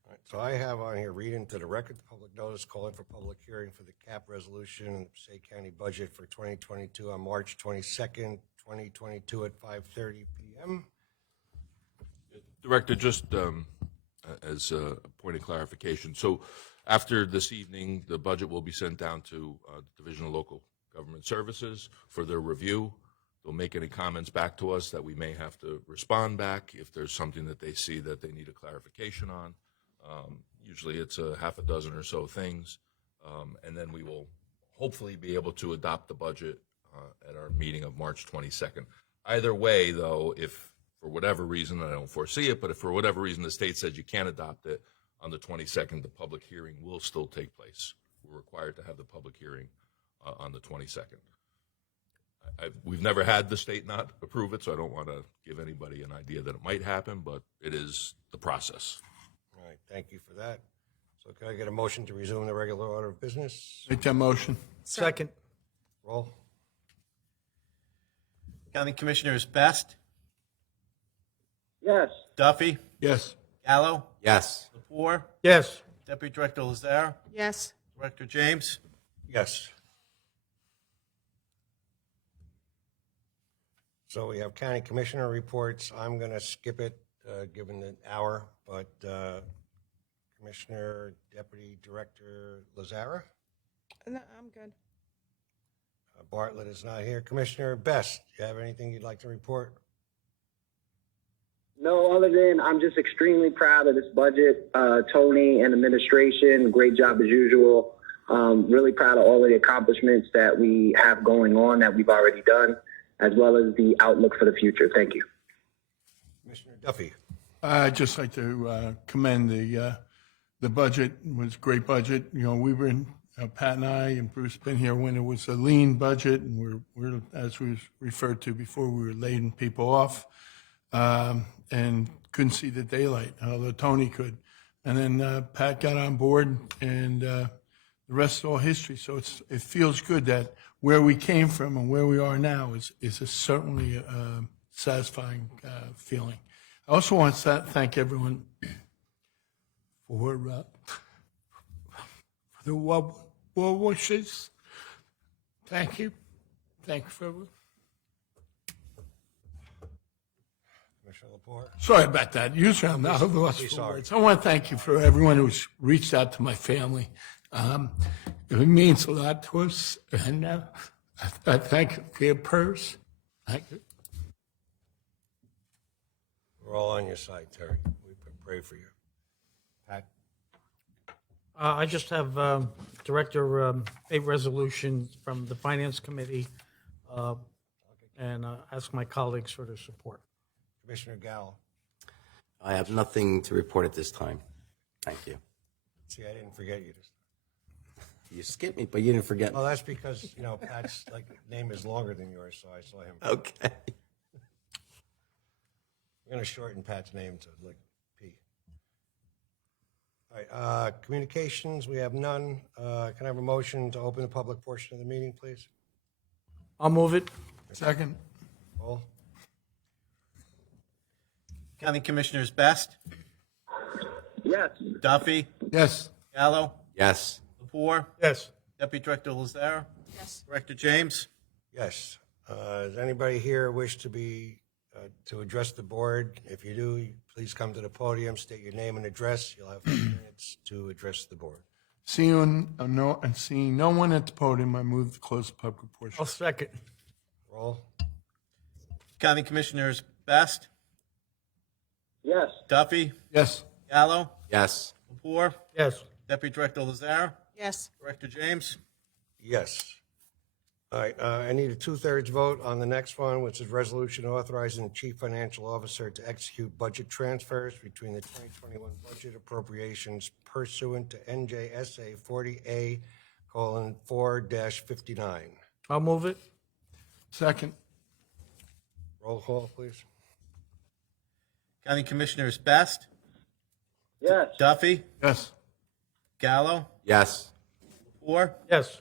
All right, so I have on here, read into the record the public notice calling for public hearing for the cap resolution in the Passaic County budget for 2022 on March 22nd, 2022 at 5:30 p.m. Director, just as a point of clarification, so after this evening, the budget will be sent down to the Division of Local Government Services for their review. They'll make any comments back to us that we may have to respond back if there's something that they see that they need a clarification on. Usually it's a half a dozen or so things, and then we will hopefully be able to adopt the budget at our meeting of March 22nd. Either way, though, if for whatever reason, I don't foresee it, but if for whatever reason the state says you can't adopt it on the 22nd, the public hearing will still take place. We're required to have the public hearing on the 22nd. We've never had the state not approve it, so I don't want to give anybody an idea that it might happen, but it is the process. All right, thank you for that. So can I get a motion to resume the regular order of business? Make that motion. Second. Roll. County Commissioners Best, Yes. Duffy, Yes. Gallo, Yes. Lepore, Yes. Deputy Director Lazare, Yes. Director James. Yes. So we have county commissioner reports. I'm going to skip it, given the hour, but Commissioner Deputy Director Lazara? No, I'm good. Bartlett is not here. Commissioner Best, do you have anything you'd like to report? No, other than I'm just extremely proud of this budget. Tony and administration, great job as usual. Really proud of all of the accomplishments that we have going on that we've already done, as well as the outlook for the future. Thank you. Commissioner Duffy? I'd just like to commend the budget. It was a great budget. You know, we were in, Pat and I and Bruce been here when it was a lean budget, and we're as we referred to before, we were laying people off and couldn't see the daylight, although Tony could. And then Pat got on board, and the rest is all history. So it feels good that where we came from and where we are now is a certainly satisfying feeling. I also want to thank everyone for the well wishes. Thank you. Thank you for everyone. Commissioner Lepore? Sorry about that. Usually I'm not of lost for words. I want to thank you for everyone who's reached out to my family. It means a lot to us, and I thank you for your prayers. Thank you. We're all on your side, Terry. We pray for you. Pat? I just have, Director, a resolution from the Finance Committee, and ask my colleagues for their support. Commissioner Gall? I have nothing to report at this time. Thank you. See, I didn't forget you. You skipped me, but you didn't forget me. Well, that's because, Pat's name is longer than yours, so I saw him. Okay. We're going to shorten Pat's name to P. All right, communications, we have none. Can I have a motion to open the public portion of the meeting, please? I'll move it. Second. Roll. County Commissioners Best, Yes. Duffy, Yes. Gallo, Yes. Lepore, Yes. Deputy Director Lazare, Yes. Director James. Yes. Does anybody here wish to be to address the board. If you do, please come to the podium, state your name and address. You'll have 2 minutes to address the board. Seeing no one at the podium, I move to close the public portion. I'll second. Roll. County Commissioners Best, Yes. Duffy, Yes. Gallo, Yes. Lepore, Yes. Deputy Director Lazare, Yes. Director James. Yes. All right, I need a 2/3 vote on the next one, which is resolution authorizing the chief financial officer to execute budget transfers between the 2021 budget appropriations pursuant to NJSA 40A:4-59. I'll move it. Second. Roll call, please. County Commissioners Best, Yes. Duffy, Yes. Gallo, Yes. Lepore, Yes.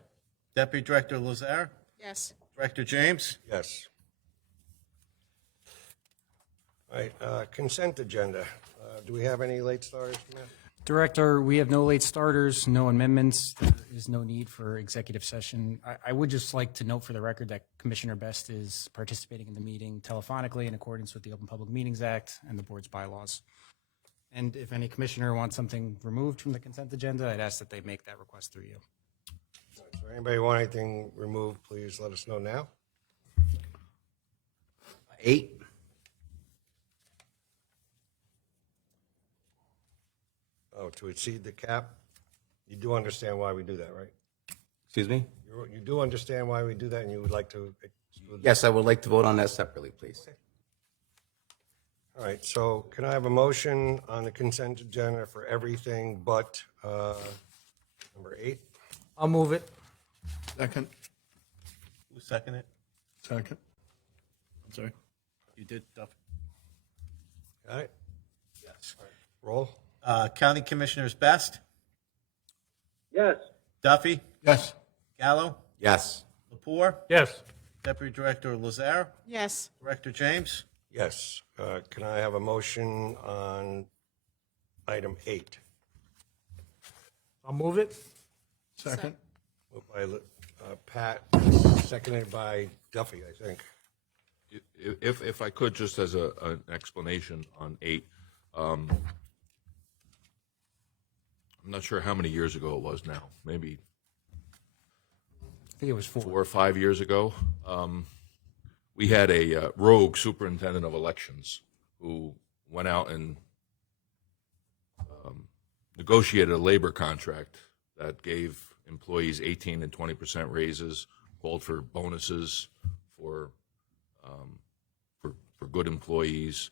Deputy Director Lazare, Yes. Director James. Yes. All right, consent agenda. Do we have any late starters, Matt? Director, we have no late starters, no amendments. There is no need for executive session. I would just like to note for the record that Commissioner Best is participating in the meeting telephonically in accordance with the Open Public Meetings Act and the board's bylaws. And if any commissioner wants something removed from the consent agenda, I'd ask that they make that request through you. So anybody want anything removed, please let us know now. 8. Oh, to exceed the cap? You do understand why we do that, right? Excuse me? You do understand why we do that, and you would like to exclude? Yes, I would like to vote on that separately, please. All right, so can I have a motion on the consent agenda for everything but number 8? I'll move it. Second. Who seconded it? Second. I'm sorry. You did, Duffy. Got it? Yes. Roll. County Commissioners Best, Yes. Duffy, Yes. Gallo, Yes. Lepore, Yes. Deputy Director Lazare, Yes. Director James. Yes. Can I have a motion on item 8? I'll move it. Second. Moved by Pat, seconded by Duffy, I think. If I could, just as an explanation on 8, I'm not sure how many years ago it was now, maybe I think it was 4. 4 or 5 years ago. We had a rogue superintendent of elections who went out and negotiated a labor contract that gave employees 18 and 20% raises, called for bonuses for good employees.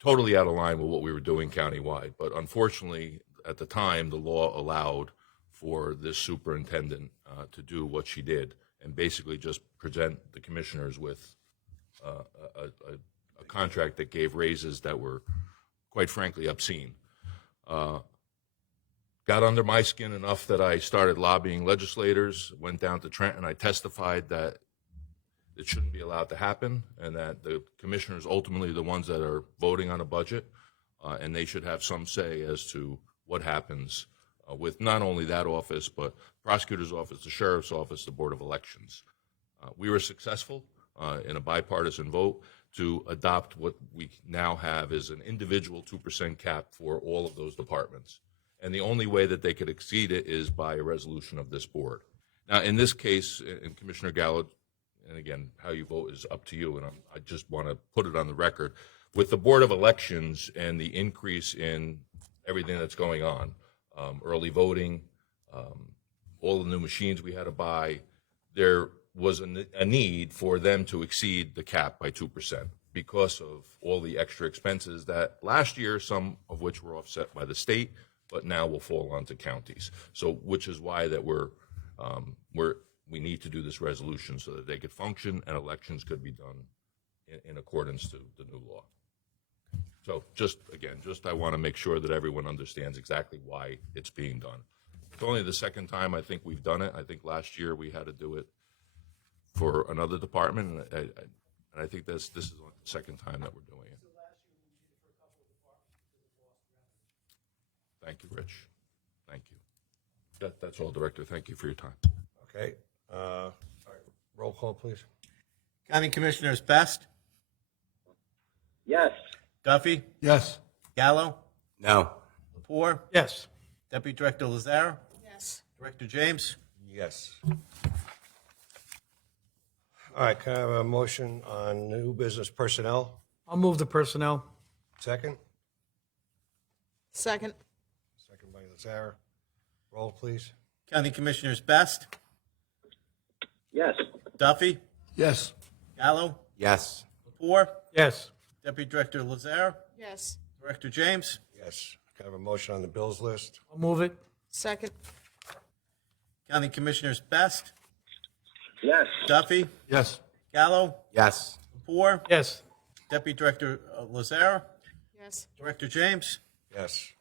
Totally out of line with what we were doing countywide. But unfortunately, at the time, the law allowed for this superintendent to do what she did and basically just present the commissioners with a contract that gave raises that were, quite frankly, obscene. Got under my skin enough that I started lobbying legislators, went down to Trenton, I testified that it shouldn't be allowed to happen, and that the commissioners ultimately are the ones that are voting on a budget, and they should have some say as to what happens with not only that office, but prosecutor's office, the sheriff's office, the Board of Elections. We were successful in a bipartisan vote to adopt what we now have is an individual 2% cap for all of those departments. And the only way that they could exceed it is by a resolution of this board. Now, in this case, and Commissioner Gallo, and again, how you vote is up to you, and I just want to put it on the record. With the Board of Elections and the increase in everything that's going on, early voting, all the new machines we had to buy, there was a need for them to exceed the cap by 2% because of all the extra expenses that last year, some of which were offset by the state, but now will fall onto counties. So, which is why that we need to do this resolution so that they could function and elections could be done in accordance to the new law. So just I want to make sure that everyone understands exactly why it's being done. It's only the second time I think we've done it. I think last year we had to do it for another department, and I think this is the second time that we're doing it. Thank you, Rich. Thank you. That's all, Director. Thank you for your time. Okay. All right. Roll call, please. County Commissioners Best, Yes. Duffy, Yes. Gallo, No. Lepore, Yes. Deputy Director Lazare, Yes. Director James. Yes. All right, can I have a motion on new business personnel? I'll move the personnel. Second? Second. Second by Lazare. Roll, please. County Commissioners Best, Yes. Duffy, Yes. Gallo, Yes. Lepore, Yes. Deputy Director Lazare, Yes. Director James. Yes. Can I have a motion on the bills list? I'll move it. Second. County Commissioners Best, Yes. Duffy, Yes. Gallo, Yes. Lepore, Yes. Deputy Director Lazare, Yes. Director James. Yes.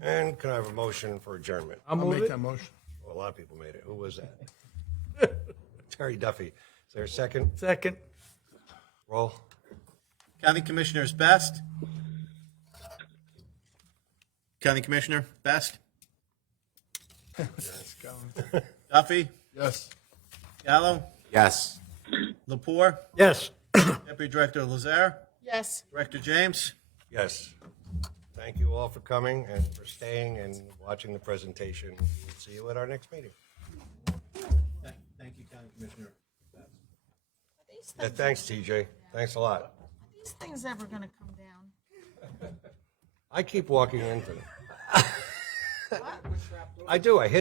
And can I have a motion for adjournment? I'll move Make it. that motion. Well, a lot of people made it. Who was that? Terry Duffy. Is there a second? Second. Roll. County Commissioners Best, County Commissioner Best, Duffy, Yes. Gallo, Yes. Lepore, Yes. Deputy Director Lazare, Yes. Director James. Yes. Thank you all for coming and for staying and watching the presentation. We'll see you at our next meeting. Thank you, County Commissioner. Yeah, thanks, TJ. Thanks a lot. Are these things ever going to come down? I keep walking into them. I do. I hit